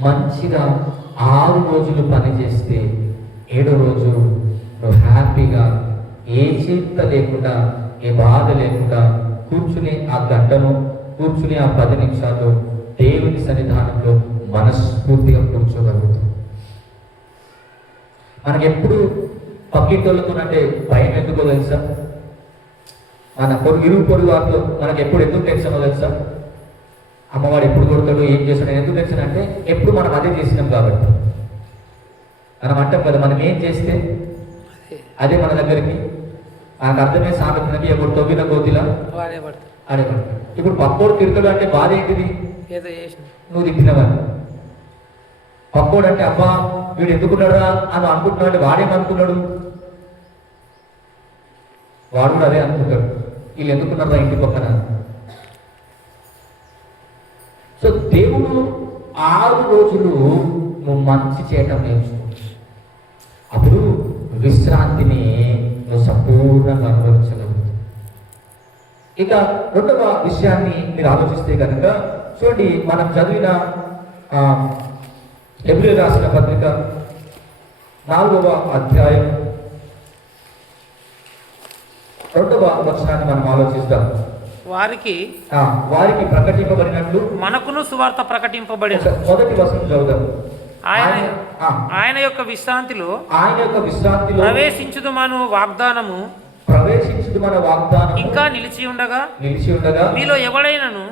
మంచిగా 6 రోజులు పని చేస్తే 7వ రోజు నువ్వు హ్యాపీగా, ఏ చింత లేకుండా, ఏ బాధ లేకుండా కూర్చుని ఆ గంటను, కూర్చుని ఆ 10 నిమిషాలు దేవుని సన్నిధానంలో మనస్ఫూర్తిగా కూర్చోగలుగుతాం. మనకి ఎప్పుడు పక్కింటోళ్ళతోనంటే భయం ఎందుకో తెలుసా? మన ఇరుగు పొరుగు వారితో మనకి ఎప్పుడు ఎందుకు టెన్షన్ తెలుసా? అమ్మవాడు ఎప్పుడు కొడతాడు, ఏం చేస్తాడు, ఎందుకు టెన్షన్ అంటే ఎప్పుడు మనం అదే చేసినాం కాబట్టి. మనం అంటాం కదా, మనం ఏం చేస్తే అదే మన దగ్గరికి. నాకు అర్థమే సామెతకి, ఎప్పుడు తొవ్విన గోతిలా అడే పడతాడు. ఇప్పుడు పక్కోడు తిరుగుతాడు అంటే బాధ ఏంటిది? నువ్వు తిట్టినవాడు. పక్కోడు అంటే అబ్బా వీడు ఎందుకున్నాడా అని అనుకుంటున్నాడు అంటే వాడేమనుకున్నాడు? వాడు కూడా అదే అనుకుంటాడు, వీళ్ళు ఎందుకున్నారా ఇంటి పక్కన. సో దేవుడు 6 రోజులు నువ్వు మంచి చేయటం నేర్చుకో, అప్పుడు విశ్రాంతిని నువ్వు సంపూర్ణంగా అనుభవించగలుగుతావు. ఇక 2వ విషయాన్ని మీరు ఆలోచిస్తే కనుక చూడండి, మనం చదివిన హెబ్రీయులకు రాసిన పత్రిక 4వ అధ్యాయం 2వ వచనాన్ని మనం ఆలోచిస్తాం. వారికి ప్రకటింపబడినట్లు మనకును సువార్త ప్రకటింపబడిన మొదటి వచనం చదువుదాం. ఆయన యొక్క విశ్రాంతిలో ప్రవేశించుదుమను వాగ్దానము ఇంకా నిలిచి ఉండగా మీలో ఎవడైనను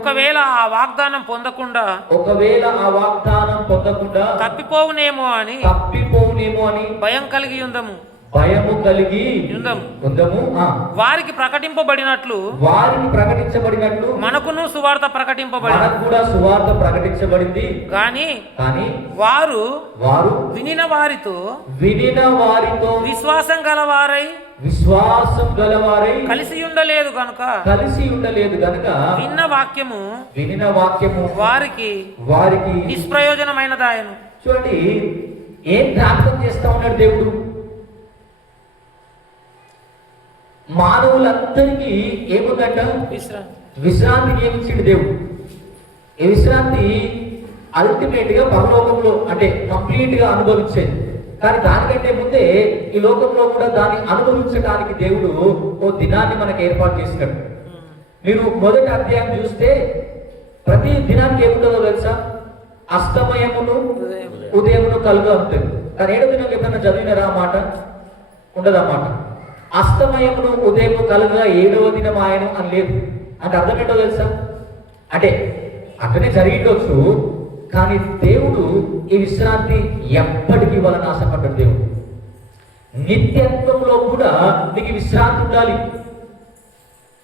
ఒకవేళ ఆ వాగ్దానం పొందకుండా తప్పిపోవునేమో అని భయం కలిగి ఉందము. వారికి ప్రకటింపబడినట్లు మనకును సువార్త ప్రకటింపబడింది. కానీ వారు వినిన వారితో విశ్వాసం గలవారై కలిసి ఉండలేదు గనుక విన్న వాక్యము వారికి నిష్ప్రయోజనమైనదాయను. చూడండి, ఏం జ్ఞాపకం చేస్తా ఉన్నాడు దేవుడు? మానవులందరికీ ఏముందంట? విశ్రాంతికి ఏమిచ్చిండు దేవుడు? ఈ విశ్రాంతి అల్టిమేట్ గా పరలోకంలో అంటే కంప్లీట్ గా అనుభవించేది. కానీ దానికంటే ముందే ఈ లోకంలో కూడా దాన్ని అనుభవించడానికి దేవుడు ఓ దినాన్ని మనకు ఏర్పాటు చేసినాడు. మీరు మొదటి అధ్యాయం చూస్తే ప్రతి దినానికి ఏముంటుందో తెలుసా? అస్తమయమును ఉదయమును కలుగా ఉంటుంది. కానీ 7వ దినం ఎప్పుడైనా చదివినారా ఆ మాట? ఉండదన్నమాట. అస్తమయమును ఉదయము కలుగా 7వ దినం ఆయన అని లేదు. అంటే అర్థం ఏంటో తెలుసా? అంటే అట్లనే జరిగిండొచ్చు, కానీ దేవుడు ఈ విశ్రాంతి ఎప్పటికీ ఇవ్వాలని ఆశపడ్డాడు. దేవుడు నిత్యత్వంలో కూడా నీకు విశ్రాంతి ఉండాలి.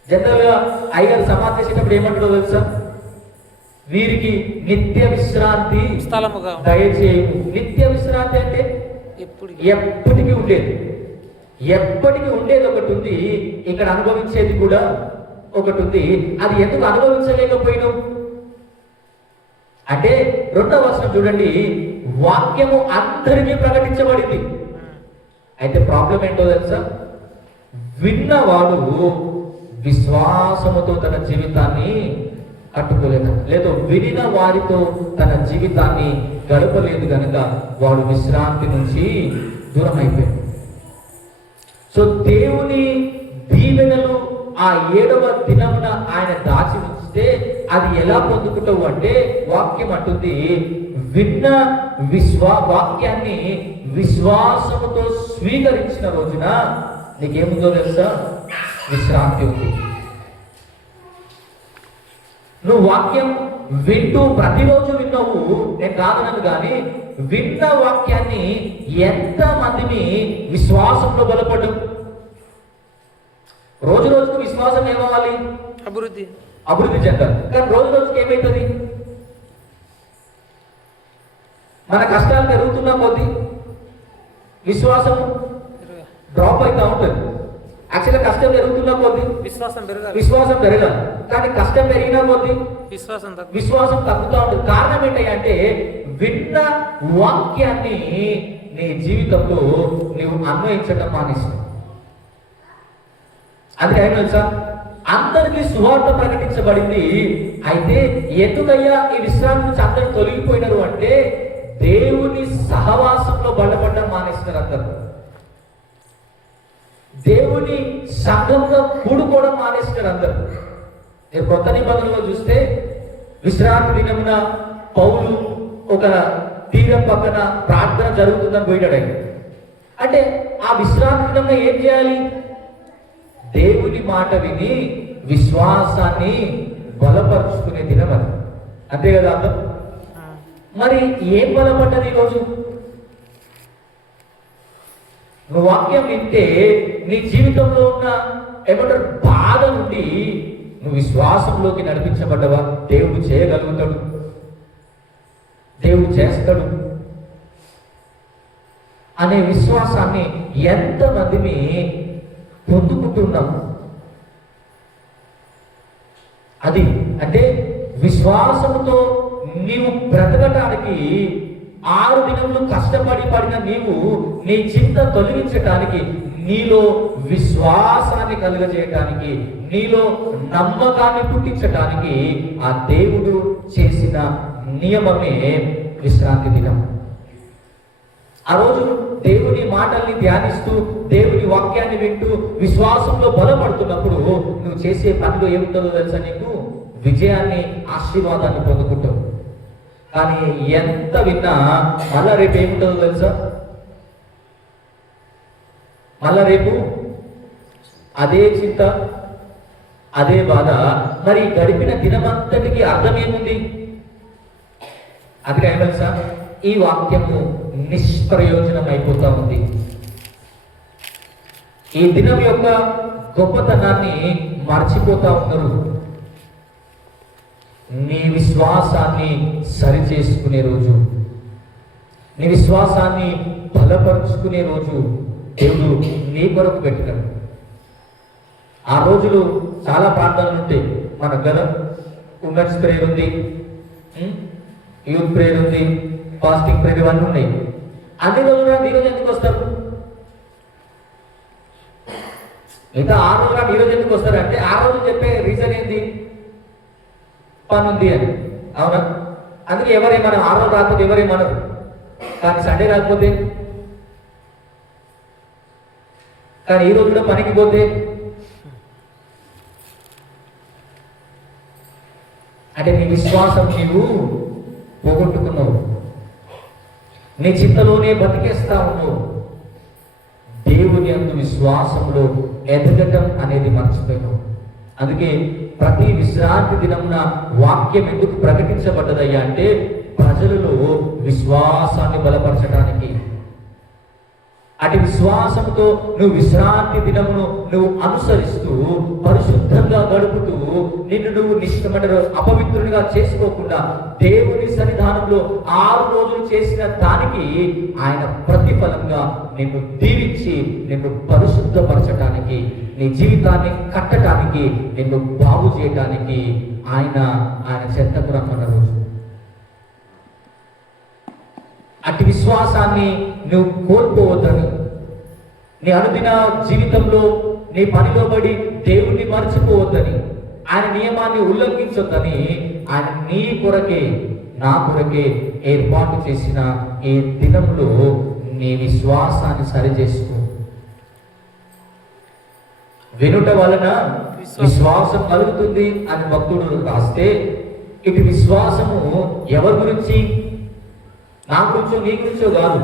జనరల్ గా అయ్యగారు సమాధి చేసేటప్పుడు ఏమంటాడో తెలుసా? వీరికి నిత్య విశ్రాంతి స్థలముగా దయచేయము. నిత్య విశ్రాంతి అంటే ఎప్పటికీ ఉండేది. ఎప్పటికీ ఉండేది ఒకటి ఉంది, ఇక్కడ అనుభవించేది కూడా ఒకటి ఉంది. అది ఎందుకు అనుభవించలేకపోయినావు అంటే 2వ వచనం చూడండి, వాక్యము అందరికీ ప్రకటించబడింది. అయితే ప్రాబ్లం ఏంటో తెలుసా? విన్నవాడు విశ్వాసముతో తన జీవితాన్ని కట్టుకోలేదు, లేదా వినిన వారితో తన జీవితాన్ని గడపలేదు కనుక వాడు విశ్రాంతి నుంచి దూరం అయిపోయాడు. సో దేవుని దీవెనలు ఆ 7వ దినమున ఆయన దాచి ఉంచితే అది ఎలా పొందుకుంటావు అంటే, వాక్యం అంటుంది విన్న వాక్యాన్ని విశ్వాసముతో స్వీకరించిన రోజున నీకేముందో తెలుసా? విశ్రాంతి ఉంది. నువ్వు వాక్యం వింటూ ప్రతిరోజు విన్నావు, నేను కాదనను, కానీ విన్న వాక్యాన్ని ఎంత మందిని విశ్వాసంలో బలపడ్డం. రోజు రోజుకు విశ్వాసం ఏమవ్వాలి? అభివృద్ధి చెందాలి. కానీ రోజు రోజుకి ఏమవుతుంది? మన కష్టాలు పెరుగుతున్న కొద్దీ విశ్వాసం డ్రాప్ అవుతా ఉంటుంది. యాక్చువల్గా కష్టం పెరుగుతున్న కొద్దీ విశ్వాసం పెరగాలి, కానీ కష్టం పెరిగిన కొద్దీ విశ్వాసం తగ్గుతూ ఉంటుంది. కారణం ఏంటంటే విన్న వాక్యాన్ని నీ జీవితంలో నువ్వు అన్వయించడం మానేసి. అందుకే ఆయన తెలుసా, అందరికీ సువార్త ప్రకటించబడింది. అయితే ఎందుకయ్యా ఈ విశ్రాంతి నుంచి అందరూ తొలగిపోయినారు అంటే, దేవుని సహవాసంలో బలపడడం మానేస్తున్నారు అందరూ. దేవుని సంఘంలో కూడుకోవడం మానేస్తున్నారు అందరూ. నేను కొత్త నిబంధనలో చూస్తే విశ్రాంతి దినమున పౌలు ఒక తీరం పక్కన ప్రార్థన జరుగుతుందని పోయినాడు. అంటే ఆ విశ్రాంతి దినంలో ఏం చేయాలి? దేవుని మాట విని విశ్వాసాన్ని బలపరుచుకునే దినం అది. అంతే కదా అర్థం? మరి ఏం బలపడ్డది ఈరోజు? నువ్వు వాక్యం వింటే నీ జీవితంలో ఉన్న ఏమంటారు బాధ నుండి నువ్వు విశ్వాసంలోకి నడిపించబడ్డవా? దేవుడు చేయగలుగుతాడు, దేవుడు చేస్తాడు అనే విశ్వాసాన్ని ఎంతమందిని పొందుకుంటున్నాం? అది అంటే విశ్వాసంతో నీవు బ్రతకటానికి 6 దినములు కష్టపడి పడిన నీవు నీ చింత తొలగించటానికి, నీలో విశ్వాసాన్ని కలుగజేయటానికి, నీలో నమ్మకాన్ని పుట్టించటానికి ఆ దేవుడు చేసిన నియమమే విశ్రాంతి దినం. ఆ రోజు దేవుని మాటల్ని ధ్యానిస్తూ దేవుని వాక్యాన్ని వింటూ విశ్వాసంలో బలపడుతున్నప్పుడు నువ్వు చేసే పనిలో ఏముంటుందో తెలుసా? నీకు విజయాన్ని, ఆశీర్వాదాన్ని పొందుకుంటావు. కానీ ఎంత విన్నా మళ్ళా రేపు ఏముంటుందో తెలుసా? మళ్ళా రేపు అదే చింత, అదే బాధ. మరి గడిపిన దినమంతటికి అర్థం ఏముంది? అందుకే తెలుసా, ఈ వాక్యము నిష్ప్రయోజనం అయిపోతా ఉంది. ఈ దినం యొక్క గొప్పతనాన్ని మర్చిపోతా ఉన్నారు. నీ విశ్వాసాన్ని సరిచేసుకునే రోజు, నీ విశ్వాసాన్ని బలపరుచుకునే రోజు దేవుడు నీ కొరకు పెట్టినాడు. ఆ రోజులు చాలా ప్రాంతాలు ఉంటాయి మనకు కదా. ఉమెన్స్ ప్రేయర్ ఉంది, యూత్ ప్రేయర్ ఉంది, ఫాస్టింగ్ ప్రేయర్, ఇవన్నీ ఉన్నాయి. అన్ని రోజులు ఈరోజు ఎందుకు వస్తారు? మిగతా 6 రోజులు ఈరోజు ఎందుకు వస్తారు అంటే ఆ రోజు చెప్పే రీజన్ ఏంటి? పని ఉంది అని. అవునా? అందుకే ఎవరేమన్నారు? 6 రోజులు రాకపోతే ఎవరేమన్నారు. కానీ సండే రాకపోతే, కానీ ఈ రోజు కూడా పనికి పోతే అంటే నీ విశ్వాసం నీవు పోగొట్టుకున్నావు. నీ చింతలోనే బతికేస్తా ఉన్నావు. దేవుని అందు విశ్వాసంలో ఎదగటం అనేది మర్చిపోయినావు. అందుకే ప్రతి విశ్రాంతి దినమున వాక్యం ఎందుకు ప్రకటించబడ్డదయ్యా అంటే ప్రజలలో విశ్వాసాన్ని బలపరచడానికి. అటు విశ్వాసంతో నువ్వు విశ్రాంతి దినమును నువ్వు అనుసరిస్తూ పరిశుద్ధంగా గడుపుతూ నిన్ను నువ్వు అపవిత్రునిగా చేసుకోకుండా దేవుని సన్నిధానంలో 6 రోజులు చేసిన దానికి ఆయన ప్రతిఫలంగా నిన్ను దీవించి నిన్ను పరిశుద్ధపరచడానికి, నీ జీవితాన్ని కట్టడానికి, నిన్ను బాగు చేయడానికి ఆయన చెంతకు రమ్మన్న రోజు. అటు విశ్వాసాన్ని నువ్వు కోల్పోవద్దని, నీ అనుదిన జీవితంలో నీ పనిలో పడి దేవుణ్ణి మర్చిపోవద్దని, ఆయన నియమాన్ని ఉల్లంఘించొద్దని ఆయన నీ కొరకే నా కొరకే ఏర్పాటు చేసిన ఈ దినంలో నీ విశ్వాసాన్ని సరిచేసుకో. వినుట వలన విశ్వాసం కలుగుతుంది అని భక్తుడు రాస్తే, ఇటు విశ్వాసము ఎవరి గురించి? నా గురించో నీ గురించో కాదు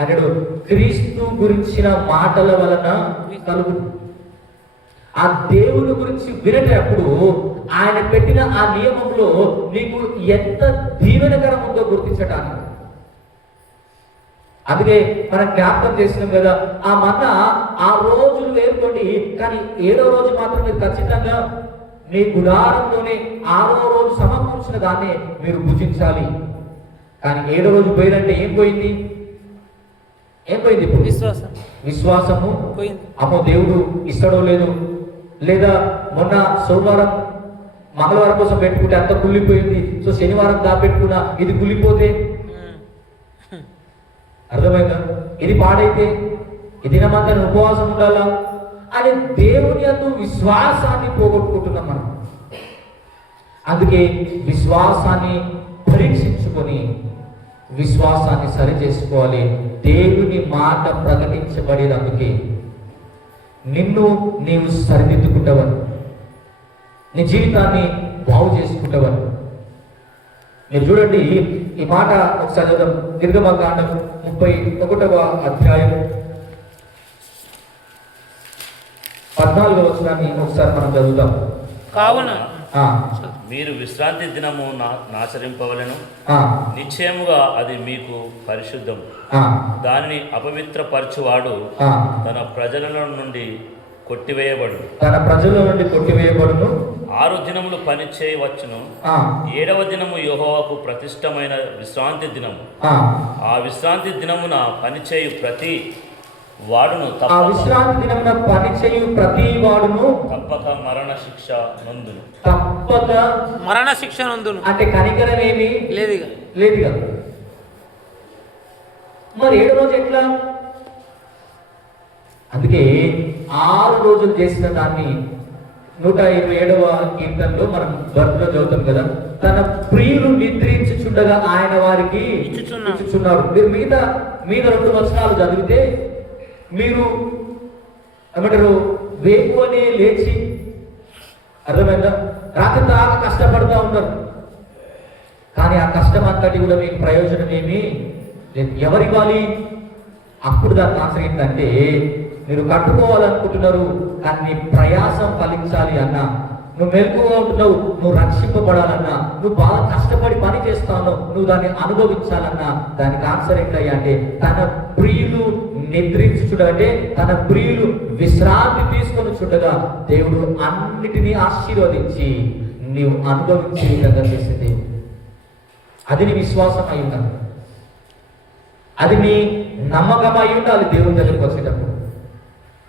అన్నాడు. క్రీస్తు గురించిన మాటల వలన కలుగు. ఆ దేవుని గురించి వినేటప్పుడు ఆయన పెట్టిన ఆ నియమంలో నీకు ఎంత దీవెనకరం ఉందో గుర్తించటానికి. అందుకే మనం జ్ఞాపకం చేసినాం కదా, ఆ మన్న 6 రోజులు ఏర్పడి కానీ 7వ రోజు మాత్రం మీరు ఖచ్చితంగా మీ గుడారంలోనే 6వ రోజు సమకూర్చిన దాన్ని మీరు భుజించాలి. కానీ 7వ రోజు పోయినంటే ఏం పోయింది? ఏం పోయింది? ఇప్పుడు విశ్వాసము పోయింది. అమ్మో దేవుడు ఇస్తాడో లేదు, లేదా మొన్న సోమవారం మంగళవారం కోసం పెట్టుకుంటే అంత కుళ్ళిపోయింది, సో శనివారం దాపెట్టుకున్నా ఇది కుళ్ళిపోతే అర్థమైందా? ఇది పాడైతే ఈ దినమంతా ఉపవాసం ఉండాలా అని దేవుని యందు విశ్వాసాన్ని పోగొట్టుకుంటున్నాం మనం. అందుకే విశ్వాసాన్ని పరీక్షించుకొని విశ్వాసాన్ని సరి చేసుకోవాలి. దేవుని మాట ప్రకటించబడేందుకే నిన్ను నీవు సరిదిద్దుకుంటావని, నీ జీవితాన్ని బాగు చేసుకుంటావని. మీరు చూడండి, ఈ మాట ఒకసారి చదువుదాం. నిర్గమకాండం 31వ అధ్యాయం 14వ వచనాన్ని ఒకసారి మనం చదువుతాం. కావున మీరు విశ్రాంతి దినము నాచరింపవలెను, నిశ్చయముగా అది మీకు పరిశుద్ధం. దానిని అపవిత్రపరచువాడు తన ప్రజల నుండి కొట్టివేయబడును. 6 దినములు పని చేయవచ్చును, 7వ దినము యెహోవాకు ప్రతిష్టమైన విశ్రాంతి దినము. ఆ విశ్రాంతి దినమున పనిచేయు ప్రతి వాడును తప్పక మరణ శిక్ష నందును. అంటే కనికరమేమి లేదుగా. మరి 7వ రోజు ఎట్లా? అందుకే 6 రోజులు చేసిన దాన్ని 127వ కీర్తనలో మనం బర్త్లో చదువుతాం కదా, తన ప్రియులు నిద్రించుచుండగా ఆయన వారికి ఇచ్చుచున్నాడు. మీరు మీద 2 వచనాలు చదివితే మీరు ఏమంటారు వేకువనే లేచి, అర్థమైందా, రాత్రి దాకా కష్టపడతా ఉన్నారు. కానీ ఆ కష్టం అంతటి కూడా మీకు ప్రయోజనం ఏమీ లేదు. ఎవరివ్వాలి? అప్పుడు దాని ఆన్సర్ ఏంటంటే, మీరు కట్టుకోవాలనుకుంటున్నారు కానీ నీ ప్రయాసం ఫలించాలి అన్నా, నువ్వు మెలకుగా ఉంటున్నావు, నువ్వు రక్షింపబడాలన్నా, నువ్వు బాగా కష్టపడి పని చేస్తావు, నువ్వు దాన్ని అనుభవించాలన్నా, దానికి ఆన్సర్ ఏంటయ్యా అంటే, తన ప్రియులు నిద్రించుచుండగా, అంటే తన ప్రియులు విశ్రాంతి తీసుకొని చూడగా దేవుడు అన్నిటినీ ఆశీర్వదించి నీవు అనుభవించే విధంగా చేసింది. అది నీ విశ్వాసం అయి ఉండాలి, అది నీ నమ్మకం అయి ఉండాలి. దేవుని దగ్గరికి వచ్చేటప్పుడు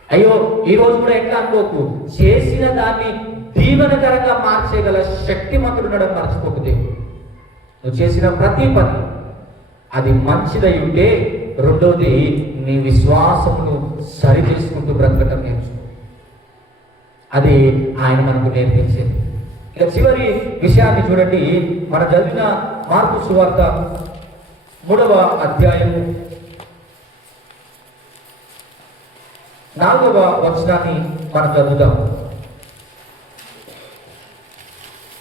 అయ్యో ఈ రోజు కూడా ఎట్లా అనుకోకు, చేసిన దాన్ని దీవెనకరంగా మార్చేయగల శక్తిమంతుడు ఉండడం మర్చిపోకు. దేవుడు నువ్వు చేసిన ప్రతి పని అది మంచిదై ఉంటే, రెండోది నీ విశ్వాసమును సరి చేసుకుంటూ బ్రతకటం నేర్చుకో. అది ఆయన మనకు నేర్పించేది. ఇక చివరి విషయాన్ని చూడండి, మనం చదివిన మార్కు సువార్త 3వ అధ్యాయము 4వ వచనాన్ని మనం చదువుతాం.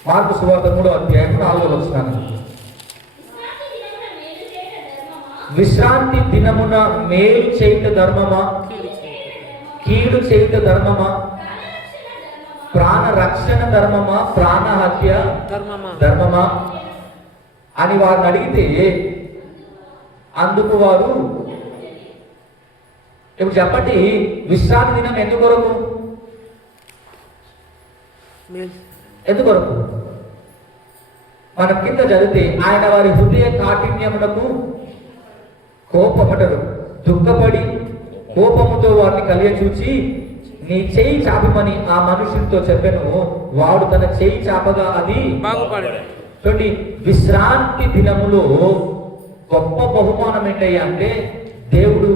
మార్కు సువార్త 3వ అధ్యాయం 4వ వచనాన్ని. విశ్రాంతి దినమున మేలు చేయుట ధర్మమా, కీడు చేయుట ధర్మమా, ప్రాణ రక్షణ ధర్మమా, ప్రాణ హత్య ధర్మమా అని వారిని అడిగితే, అందుకు వారు, ఇప్పుడు చెప్పండి, విశ్రాంతి దినం ఎందుకొరకు? మనం కింద చదివితే, ఆయన వారి హృదయ కాఠిన్యమునకు కోపపడరు, దుఃఖపడి కోపముతో వారిని కలియచూచి నీ చేయి చాపమని ఆ మనుషులతో చెప్పాను. వాడు తన చేయి చాపగా అది బాగుపడాడు. చూడండి, విశ్రాంతి దినములో గొప్ప బహుమానం ఏంటయ్యా అంటే, దేవుడు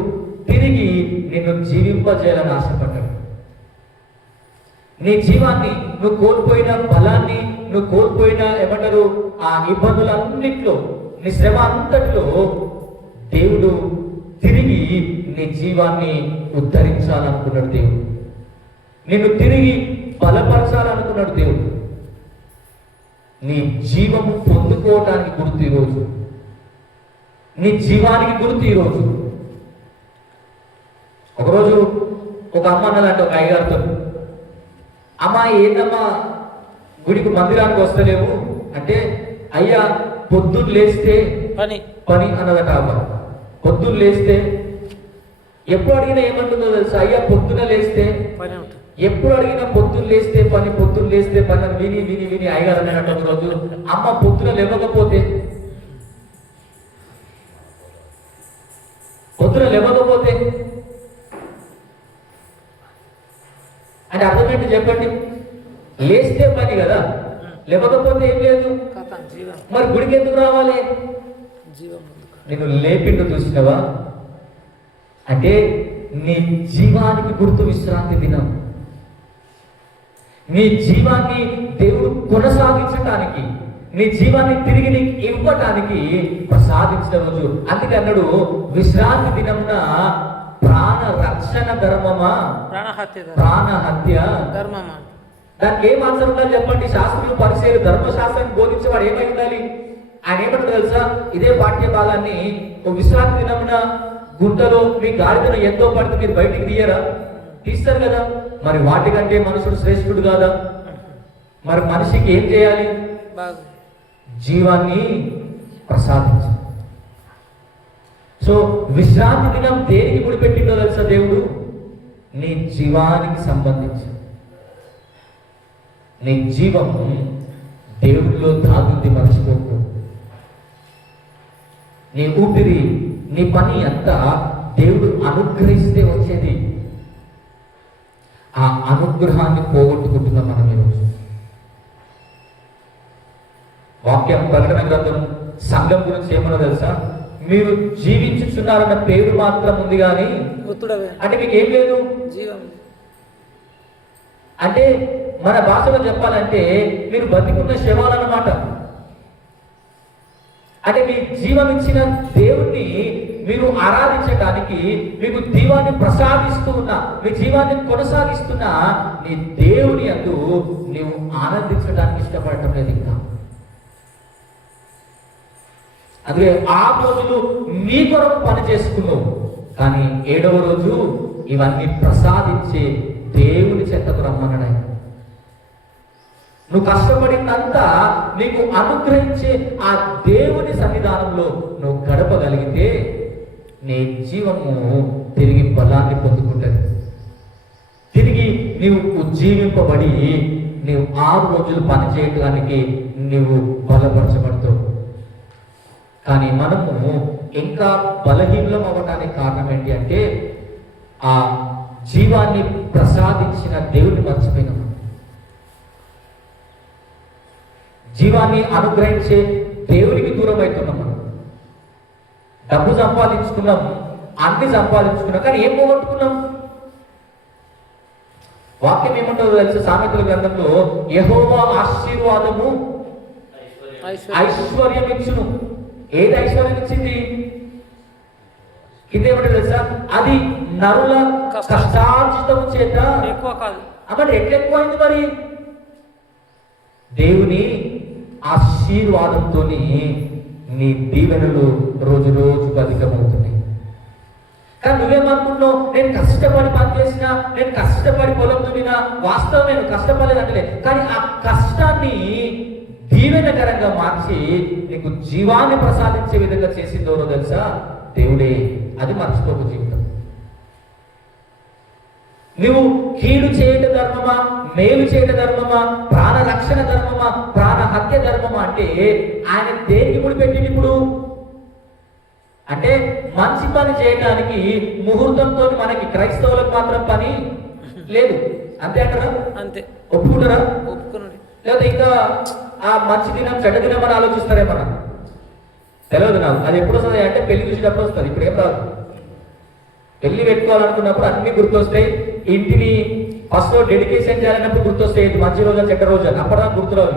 తిరిగి నిన్ను జీవింపజేయాలని ఆశపడ్డాడు. నీ జీవాన్ని, నువ్వు కోల్పోయిన బలాన్ని, నువ్వు కోల్పోయిన ఏమంటారు ఆ ఇబ్బందులన్నిట్లో, నీ శ్రమ అంతట్లో దేవుడు తిరిగి నీ జీవాన్ని ఉద్ధరించాలనుకున్నాడు. దేవుడు నిన్ను తిరిగి బలపరచాలనుకున్నాడు. దేవుడు నీ జీవము పొందుకోవటానికి గుర్తు ఈరోజు, నీ జీవానికి గుర్తు ఈరోజు. ఒకరోజు ఒక అమ్మ అన్నదంటే ఒక అయ్యగారితో, అమ్మ ఏందమ్మా గుడికి మందిరానికి వస్తలేవు అంటే, అయ్యా పొద్దున్న లేస్తే పని అన్నదట. అమ్మ పొద్దున్న లేస్తే ఎప్పుడు అడిగినా ఏమంటుందో తెలుసా? అయ్యా పొద్దున లేస్తే ఎప్పుడు అడిగినా పొద్దున్న లేస్తే పని, పొద్దున్న లేస్తే పని అని విని విని విని అయ్యగారు అన్నట్టు ఒక రోజు, అమ్మ పొద్దున లేవకపోతే అంటే అర్థమేంటి చెప్పండి? లేస్తే పని కదా, లేవకపోతే ఏం లేదు. మరి గుడికి ఎందుకు రావాలి? నేను లేపిండు చూసినవా అంటే, నీ జీవానికి గుర్తు విశ్రాంతి దినం. నీ జీవాన్ని దేవుడు కొనసాగించటానికి, నీ జీవాన్ని తిరిగి నీకు ఇవ్వటానికి ప్రసాదించిన రోజు. అందుకే అన్నాడు, విశ్రాంతి దినమున ప్రాణ రక్షణ ధర్మమా, ప్రాణ హత్య ధర్మమా. దానికి ఏం ఆన్సర్ ఉండాలి చెప్పండి? శాస్త్రులు, పరిచయాలు, ధర్మశాస్త్రాన్ని బోధించేవాడు ఏమై ఉండాలి? ఆయన ఏమంటారు తెలుసా? ఇదే పాఠ్య భాగాన్ని విశ్రాంతి దినమున గుంటలో మీ గాడిదను ఎంతో పడితే మీరు బయటికి తీయరా? తీస్తారు కదా. మరి వాటికంటే మనుషుడు శ్రేష్ఠుడు కాదా? మరి మనిషికి ఏం చేయాలి? జీవాన్ని ప్రసాదించాలి. సో విశ్రాంతి దినం దేనికి ముడిపెట్టిందో తెలుసా? దేవుడు నీ జీవానికి సంబంధించి. నీ జీవం దేవుడిలో దాగుంది, మర్చిపోకు. నీ ఊపిరి, నీ పని అంతా దేవుడు అనుగ్రహిస్తే వచ్చేది. ఆ అనుగ్రహాన్ని పోగొట్టుకుంటున్నాం మనం ఈరోజు. వాక్యం ప్రకటన గ్రంథం సంఘం గురించి ఏమన్నా తెలుసా? మీరు జీవించుచున్నారన్న పేరు మాత్రం ఉంది కానీ అంటే మీకు ఏం లేదు, జీవం. అంటే మన భాషలో చెప్పాలంటే మీరు బతికున్న శవాలన్నమాట. అంటే మీ జీవం ఇచ్చిన దేవుణ్ణి మీరు ఆరాధించడానికి, మీకు జీవాన్ని ప్రసాదిస్తూ ఉన్న, మీ జీవాన్ని కొనసాగిస్తున్న నీ దేవుని యందు నీవు ఆనందించడానికి ఇష్టపడటం లేదు ఇంకా. అందుకే 6 రోజులు మీ కొరకు పని చేసుకున్నావు, కానీ 7వ రోజు ఇవన్నీ ప్రసాదించే దేవుని చెంతకు రమ్మనడా. నువ్వు కష్టపడినంతా నీకు అనుగ్రహించే ఆ దేవుని సన్నిధానంలో నువ్వు గడపగలిగితే నీ జీవము తిరిగి బలాన్ని పొందుకుంటుంది. తిరిగి నీవు ఉజ్జీవింపబడి నీవు 6 రోజులు పని చేయడానికి నీవు బలపరచబడతావు. కానీ మనము ఇంకా బలహీనం అవ్వడానికి కారణం ఏంటి అంటే ఆ జీవాన్ని ప్రసాదించిన దేవుని మర్చిపోయినాం. జీవాన్ని అనుగ్రహించే దేవునికి దూరం అవుతున్నాం. మనం డబ్బు సంపాదించుకున్నాం, అన్ని సంపాదించుకున్నాం, కానీ ఏం పోగొట్టుకున్నాం? వాక్యం ఏమంటారో తెలుసు, సామెతల గ్రంథంలో యెహోవా ఆశీర్వాదము ఐశ్వర్యం ఇచ్చును. ఏది ఐశ్వర్యం ఇచ్చింది? కింద ఏమంటారు తెలుసా? అది నరుల కష్టార్జితము చేత ఎక్కువ కాదు. అప్పుడు ఎట్లా ఎక్కువైంది మరి? దేవుని ఆశీర్వాదంతో నీ దీవెనలు రోజు రోజుకు అధికమవుతున్నాయి. కానీ నువ్వేమనుకుంటున్నావు? నేను కష్టపడి పని చేసినా, నేను కష్టపడి పొలం దున్నినా, వాస్తవం నేను కష్టపడలేదు అంటే, కానీ ఆ కష్టాన్ని దీవెనకరంగా మార్చి నీకు జీవాన్ని ప్రసాదించే విధంగా చేసింది ఎవరో తెలుసా? దేవుడే. అది మర్చిపోకు జీవితం. నువ్వు కీడు చేయట ధర్మమా, మేలు చేయట ధర్మమా, ప్రాణ రక్షణ ధర్మమా, ప్రాణ హత్య ధర్మమా అంటే ఆయన దేనికి ముడిపెట్టింది ఇప్పుడు? అంటే మంచి పని చేయడానికి ముహూర్తంతో మనకి క్రైస్తవులకు మాత్రం పని లేదు, అంతే అంటారా? అంతే. ఒప్పుకుంటారా? ఒప్పుకున్నాడు. లేదా ఇంకా ఆ మంచి దినం చెడ్డ దినం అని ఆలోచిస్తారేమన్నా? తెలియదు నాకు. అది ఎప్పుడు వస్తుంది అంటే పెళ్లి చూసేటప్పుడు వస్తుంది, ఇప్పుడు ఏం రాదు. పెళ్లి పెట్టుకోవాలనుకున్నప్పుడు అన్ని గుర్తొస్తాయి. ఇంటిని ఫస్ట్ డెడికేషన్ చేయాలన్నప్పుడు గుర్తొస్తాయి, ఇది మంచి రోజు చెడ్డ రోజు అని. అప్పటిదాకా గుర్తురావు,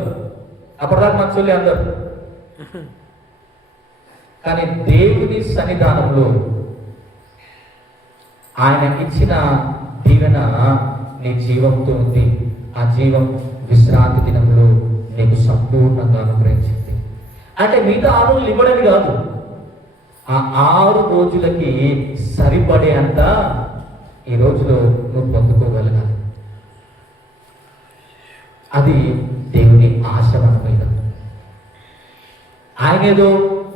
అప్పటిదాకా మంచి వాళ్ళే అందరు. కానీ దేవుని సన్నిధానంలో ఆయన ఇచ్చిన దీవెన నీ జీవంతో ఉంది. ఆ జీవం విశ్రాంతి దినంలో నీకు సంపూర్ణంగా అనుగ్రహించింది. అంటే మిగతా 6 రోజులు ఇవ్వడని కాదు, ఆ 6 రోజులకి సరిపడే అంత ఈ రోజులో నువ్వు పొందుకోగలగాలి. అది దేవుని ఆశ మన మీద. ఆయన ఏదో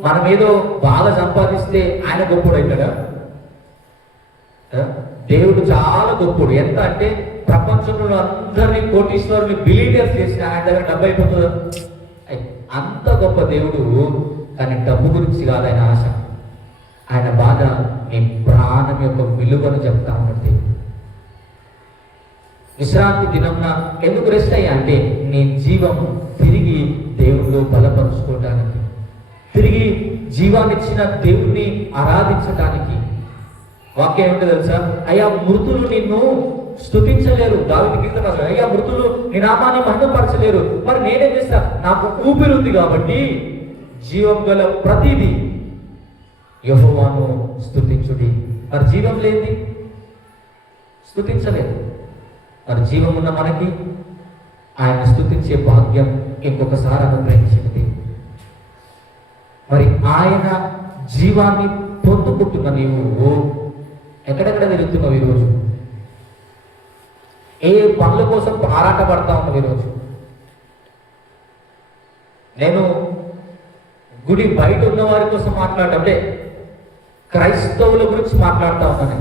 మనం ఏదో బాగా సంపాదిస్తే ఆయన గొప్పడు అవుతాడా? దేవుడు చాలా గొప్పడు. ఎంత అంటే ప్రపంచంలో అందరినీ కోటీశ్వరుని బిలీనియర్స్ చేసిన ఆయన దగ్గర డబ్బు అయిపోతుందా? అంత గొప్ప దేవుడు. కానీ డబ్బు గురించి కాదు ఆయన ఆశ. ఆయన బాధ నీ ప్రాణం యొక్క విలువను చెప్తా ఉన్నది. విశ్రాంతి దినంన ఎందుకు రెస్ట్ అయ్యా అంటే నీ జీవం తిరిగి దేవుళ్ళు బలపరుచుకోవడానికి, తిరిగి జీవాన్నిచ్చిన దేవుణ్ణి ఆరాధించడానికి. వాక్యం ఏమిటో తెలుసా? అయ్యా మృతులు నిన్ను స్తుతించలేరు. దావీదు కీర్తన రాశాడు, అయ్యా మృతులు నీ నామాన్ని మహిమపరచలేరు. మరి నేనేం చేస్తా? నాకు ఊపిరి ఉంది కాబట్టి జీవం గల ప్రతిదీ యెహోవాను స్తుతించుడి. మరి జీవం లేని స్తుతించలేదు. మరి జీవం ఉన్న మనకి ఆయన స్తుతించే భాగ్యం ఇంకొకసారి అనుగ్రహించింది. మరి ఆయన జీవాన్ని పొందుకుంటున్న నీవు ఎక్కడెక్కడ తిరుగుతున్నావు ఈరోజు? ఏ పనుల కోసం ఆరాటపడతా ఉన్నావు ఈరోజు? నేను గుడి బయట ఉన్న వారి కోసం మాట్లాడంటే క్రైస్తవుల గురించి మాట్లాడుతూ ఉన్నాను.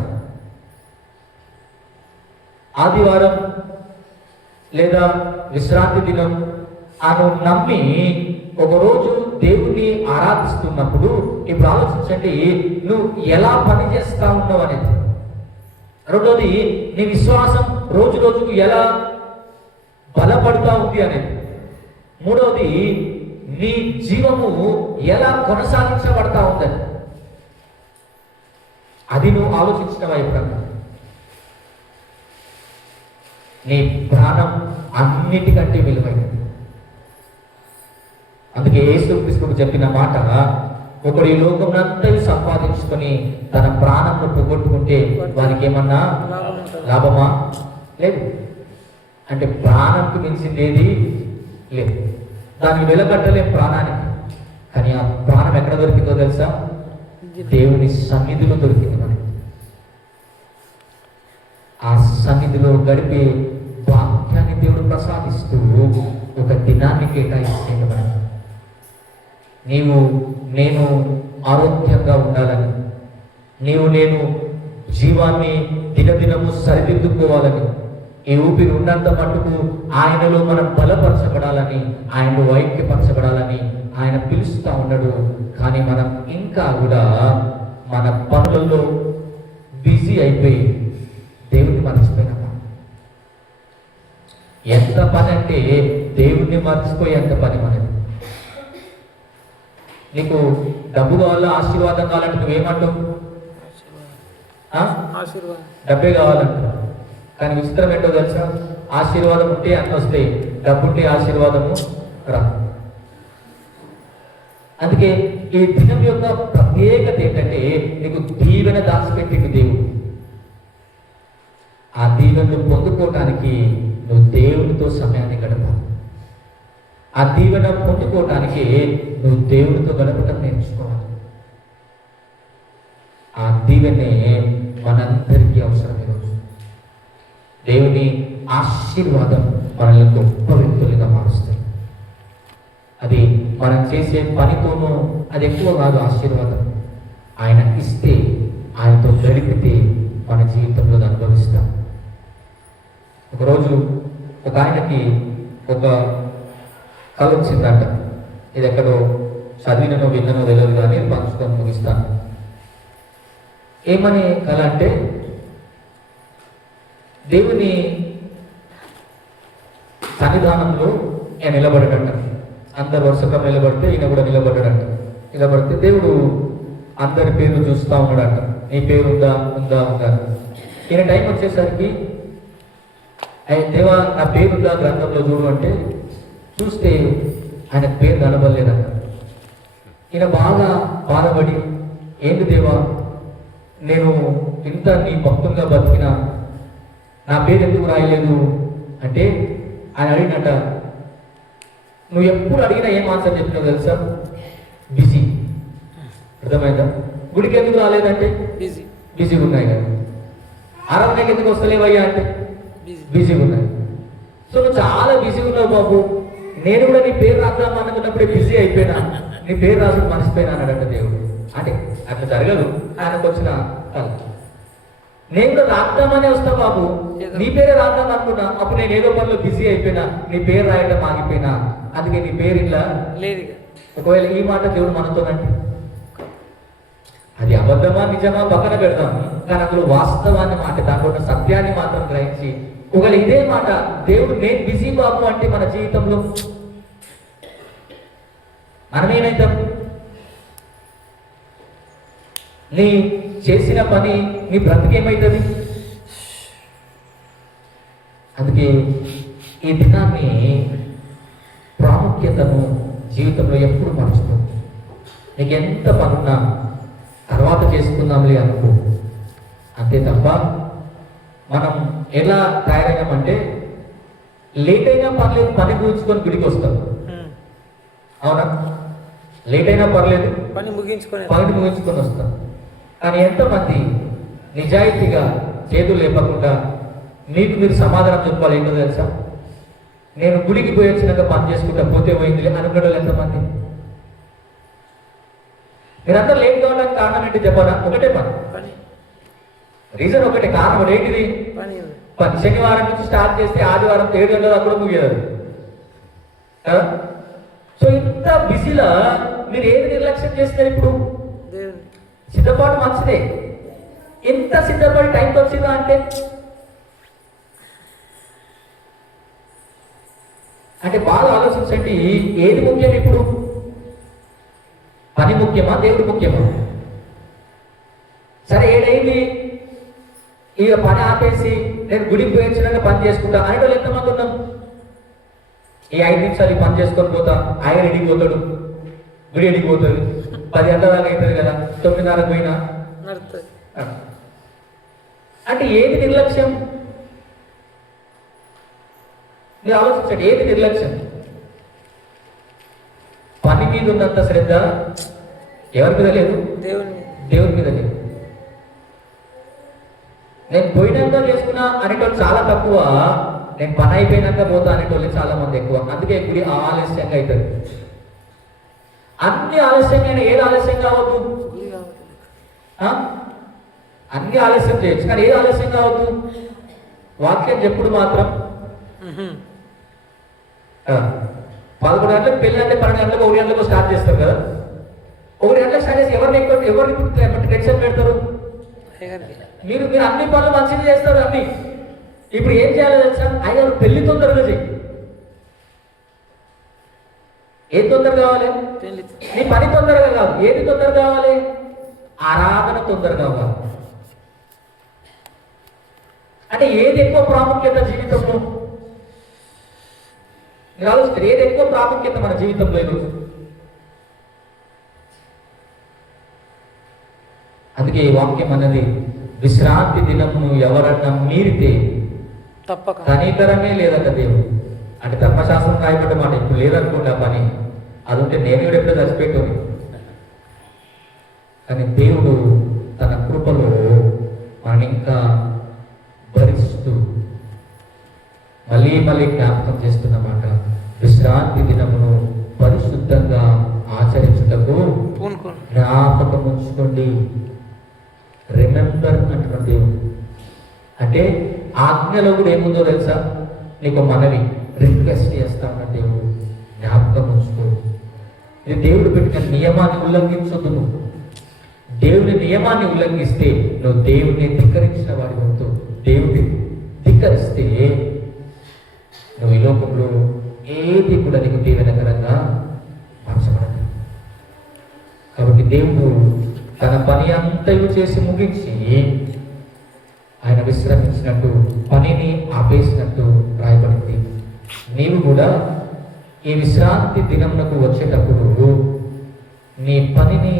ఆదివారం లేదా విశ్రాంతి దినం అను నమ్మి ఒకరోజు దేవుణ్ణి ఆరాధిస్తున్నప్పుడు ఇప్పుడు ఆలోచించండి, నువ్వు ఎలా పని చేస్తా ఉన్నావు అనేది. రెండోది, నీ విశ్వాసం రోజు రోజుకు ఎలా బలపడుతూ ఉంది అనేది. మూడవది, నీ జీవము ఎలా కొనసాగించబడతా ఉందని. అది నువ్వు ఆలోచించిన వైపు నీ ప్రాణం అన్నిటికంటే విలువైనది. అందుకే యేసుక్రీస్తుకు చెప్పిన మాట, ఒకడు ఈ లోకమునంతా సంపాదించుకొని తన ప్రాణంను పోగొట్టుకుంటే వారికి ఏమన్నా లాభమా? లేదు. అంటే ప్రాణంకు మించింది ఏది లేదు. దానికి వెలకట్టలేం ప్రాణానికి. కానీ ఆ ప్రాణం ఎక్కడ దొరికిందో తెలుసా? దేవుని సన్నిధిలో దొరికింది మనకి. ఆ సన్నిధిలో గడిపే వాక్యాన్ని దేవుడు ప్రసాదిస్తూ ఒక దినాన్ని కేటాయిస్తుంది మనకి. నీవు నేను ఆరోగ్యంగా ఉండాలని, నేను జీవాన్ని దినదినము సరిదిద్దుకోవాలని, ఈ ఊపిరి ఉన్నంత మట్టుకు ఆయనలో మనం బలపరచబడాలని, ఆయనలో ఐక్యపరచబడాలని ఆయన పిలుస్తూ ఉన్నాడు. కానీ మనం ఇంకా కూడా మన పనులలో బిజీ అయిపోయి దేవుణ్ణి మర్చిపోయినామా? ఎంత పని అంటే దేవుణ్ణి మర్చిపోయేంత పని మనది. నీకు డబ్బు కావాలా, ఆశీర్వాదం కావాలంటే నువ్వేమంటావు? డబ్బే కావాలంటావు. కానీ విచిత్రం ఏంటో తెలుసా? ఆశీర్వాదం ఉంటే అన్నీ వస్తాయి, డబ్బు ఉంటే ఆశీర్వాదము రా. అందుకే ఈ దినం యొక్క ప్రత్యేకత ఏంటంటే, నీకు దీవెన దాచిపెట్టింది దేవుడు. ఆ దీవెనను పొందుకోవటానికి నువ్వు దేవునితో సమయాన్ని గడపాలి. ఆ దీవెన పొందుకోవటానికి నువ్వు దేవునితో గడపటం నేర్చుకోవాలి. ఆ దీవెనే మనందరికీ అవసరం. ఈరోజు దేవుని ఆశీర్వాదం మనల్ని గొప్ప వ్యక్తులుగా మారుస్తుంది. అది మనం చేసే పనితోనూ అది ఎక్కువ కాదు. ఆశీర్వాదం ఆయన ఇస్తే, ఆయనతో గడిపితే మన జీవితంలో అనుభవిస్తాం. ఒకరోజు ఒక ఆయనకి ఒక కళ వచ్చిందంట. ఇది ఎక్కడో చదివినో విన్ననో తెలియదు, కానీ పంచుకొని ముగిస్తాను. ఏమని కళ అంటే, దేవుని సన్నిధానంలో ఆయన నిలబడటంట. అందరు వరుసగా నిలబడితే ఈయన కూడా నిలబడ్డాడంట. నిలబడితే దేవుడు అందరి పేర్లు చూస్తూ ఉన్నాడంట. నీ పేరు ఉందా ఉందా ఉందా. ఈయన టైం వచ్చేసరికి, దేవా నా పేరు ఉందా గ్రంథంలో చూడు అంటే చూస్తే ఆయన పేరు కనబడలేదంట. ఈయన బాగా బాధపడి, ఏంటి దేవా, నేను ఇంత నీ భక్తులుగా బతికినా నా పేరు ఎందుకు రాయలేదు అంటే, ఆయన అడిగినట్ట, నువ్వు ఎప్పుడు అడిగినా ఏం ఆన్సర్ చెప్పినావు తెలుసా? బిజీ. అర్థమైందా? గుడికి ఎందుకు రాలేదంటే బిజీగా ఉన్నాయి కదా. ఆరాధనకి ఎందుకు వస్తలేవయ్యా అంటే బిజీగా ఉన్నాయి. సో నువ్వు చాలా బిజీగా ఉన్నావు బాబు, నేను కూడా నీ పేరు రాద్దాం అనుకున్నప్పుడే బిజీ అయిపోయినా, నీ పేరు రాసుకు మర్చిపోయినా అన్నాడంట దేవుడు. అంటే అట్లా జరగదు, ఆయనకు వచ్చిన నేను కూడా రాద్దామనే వస్తా బాబు, నీ పేరే రాద్దాం అనుకున్నా, అప్పుడు నేను ఏదో పనిలో బిజీ అయిపోయినా, నీ పేరు రాయడం ఆగిపోయినా, అందుకే నీ పేరు ఇలా లేదు. ఒకవేళ ఈ మాట దేవుడు మనతోనంటే అది అబద్ధమా నిజమా పక్కన పెడతాం, కానీ అందులో వాస్తవాన్ని మాట, దాంట్లో ఉన్న సత్యాన్ని మాత్రం గ్రహించి, ఒకవేళ ఇదే మాట దేవుడు నేను బిజీ బాబు అంటే మన జీవితంలో మనమేమైతాం? నీ చేసిన పని నీ బ్రతికేమవుతుంది? అందుకే ఈ దినాన్ని ప్రాముఖ్యతను జీవితంలో ఎప్పుడు మర్చిపో. నీకు ఎంత పనున్నా తర్వాత చేసుకుందాంలే అనుకో. అంతే తప్ప మనం ఎలా తయారైనామంటే, లేట్ అయినా పర్లేదు పని కూర్చుకొని గుడికి వస్తాం. అవునా? లేట్ అయినా పర్లేదు పని ముగించుకొని వస్తాం. కానీ ఎంతమంది నిజాయితీగా చేతులు లేపకుండా మీకు మీరు సమాధానం చెప్పాలి? ఏంటో తెలుసా? నేను గుడికి పోయి వచ్చినాక పని చేసుకుంటా, పోతే పోయింది అనుకునే ఎంతమంది? మీరంతా లేట్ కావడానికి కారణం ఏంటి చెప్పారా? ఒకటే పని, రీజన్ ఒకటే, కారణం ఏంటిది? పని. శనివారం నుంచి స్టార్ట్ చేస్తే ఆదివారం 7 గంటల దాకా కూడా ముగియదు కదా. సో ఇంత బిజీలా మీరు ఏది నిర్లక్ష్యం చేస్తారు? ఇప్పుడు సిద్ధపాటు మంచిదే, ఎంత సిద్ధపడి టైంకి వచ్చిందా అంటే బాగా ఆలోచించండి. ఏది ముఖ్యం ఇప్పుడు? పని ముఖ్యమా, దేవుడు ముఖ్యమా? సరే, ఏడైంది, ఇక పని ఆపేసి నేను గుడికి పోయించినాక పని చేసుకుంటా అనేటోళ్ళు ఎంతమంది ఉన్నాం? ఈ 5 నిమిషాలు ఈ పని చేసుకొని పోతా, ఆయన రెడీకి పోతాడు, గుడి రెడీకి పోతుంది, 10 గంటల దాకా అవుతుంది కదా, 9:30 పోయినా నడుస్తుంది. అంటే ఏది నిర్లక్ష్యం? మీరు ఆలోచించండి, ఏది నిర్లక్ష్యం? పని మీద ఉన్నంత శ్రద్ధ ఎవరి మీద లేదు? దేవుని మీద లేదు. నేను పోయినాక చేసుకున్నా అనేటోళ్ళు చాలా తక్కువ, నేను పని అయిపోయినాక పోతా అనేటోళ్ళు చాలా మంది ఎక్కువ. అందుకే గుడి ఆలస్యంగా అవుతుంది. అన్ని ఆలస్యంగా, ఏది ఆలస్యం కావద్దు? అన్ని ఆలస్యం చేయొచ్చు, కానీ ఏది ఆలస్యం కావద్దు? వాక్యం చెప్పుడు మాత్రం 11 గంటలకు పెళ్ళి అంటే 12 గంటలకు 1 గంటలకు స్టార్ట్ చేస్తారు కదా. 1 గంటలకు స్టార్ట్ చేసి ఎవరిని టెన్షన్ పెడతారు? మీరు అన్ని పనులు మంచిగా చేస్తారు అన్ని. ఇప్పుడు ఏం చేయాలో తెలుసా? అయ్యారు పెళ్లి తొందరగా చెయ్యి. ఏది తొందరగా కావాలి? నీ పని తొందరగా కాదు. ఏది తొందరగా కావాలి? ఆరాధన తొందరగా కావాలి. అంటే ఏది ఎక్కువ ప్రాముఖ్యత జీవితంలో? మీరు ఆలోచిస్తారు, ఏది ఎక్కువ ప్రాముఖ్యత మన జీవితంలో ఈరోజు? అందుకే ఈ వాక్యం అన్నది, విశ్రాంతి దినమును ఎవరన్నా మీరితే తప్పక కనికరమే లేదట దేవుడు. అంటే ధర్మశాస్త్రం రాయబడ్డ మాట ఇప్పుడు లేదనుకోండి ఆ పని. అది ఉంటే నేను కూడా ఎప్పుడో చచ్చిపెట్టుని. కానీ దేవుడు తన కృపలో మనం ఇంకా భరిస్తూ మళ్ళీ మళ్ళీ జ్ఞాపకం చేస్తున్నమాట, విశ్రాంతి దినమును పరిశుద్ధంగా ఆచరించుటకు జ్ఞాపకం ఉంచుకోండి. రిమెంబర్ అంటున్న దేవుడు. అంటే ఆజ్ఞలో కూడా ఏముందో తెలుసా? నీకు మనవి రిక్వెస్ట్ చేస్తా ఉన్న దేవుడు, జ్ఞాపకం ఉంచుకో. ఇది దేవుడు పెట్టిన నియమాన్ని ఉల్లంఘించొద్దు. నువ్వు దేవుని నియమాన్ని ఉల్లంఘిస్తే నువ్వు దేవుడిని ధిక్కరించిన వాడి వంతు. దేవుడిని ధిక్కరిస్తే నువ్వు ఈ లోకంలో ఏది కూడా నీకు దీవెనకరంగా మార్చబడదు. కాబట్టి దేవుడు తన పని అంతయు చేసి ముగించి ఆయన విశ్రమించినట్టు, పనిని ఆపేసినట్టు రాయబడింది. నీవు కూడా ఈ విశ్రాంతి దినమునకు వచ్చేటప్పుడు నీ పనిని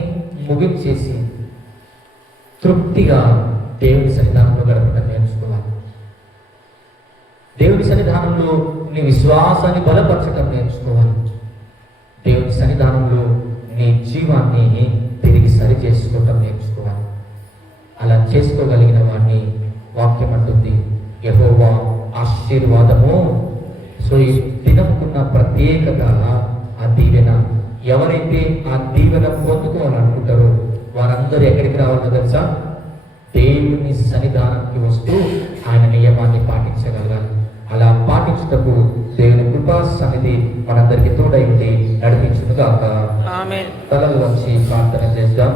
ముగించేసి తృప్తిగా దేవుని సన్నిధానంలో గడపడం నేర్చుకోవాలి. దేవుని సన్నిధానంలో నీ విశ్వాసాన్ని బలపరచడం నేర్చుకోవాలి. దేవుని సన్నిధానంలో నీ జీవాన్ని తిరిగి సరి చేసుకోవటం నేర్చుకోవాలి. అలా చేసుకోగలిగిన వాడిని వాక్యం అంటుంది, యెహోవా ఆశీర్వాదము. సో ఈ దినముకున్న ప్రత్యేకత ఆ దీవెన. ఎవరైతే ఆ దీవెన పొందుకోవాలనుకుంటారో వారందరూ ఎక్కడికి రావాలో తెలుసా? దేవుని సన్నిధానానికి వస్తూ ఆయన నియమాన్ని పాటించగలగాలి. అలా పాటించుటకు దేవుని కృపా సన్నిధి మనందరికీ తోడై ఉండి నడిపించునుగాక. ఆమేన్. తలలు వంచి ప్రార్థన చేద్దాం.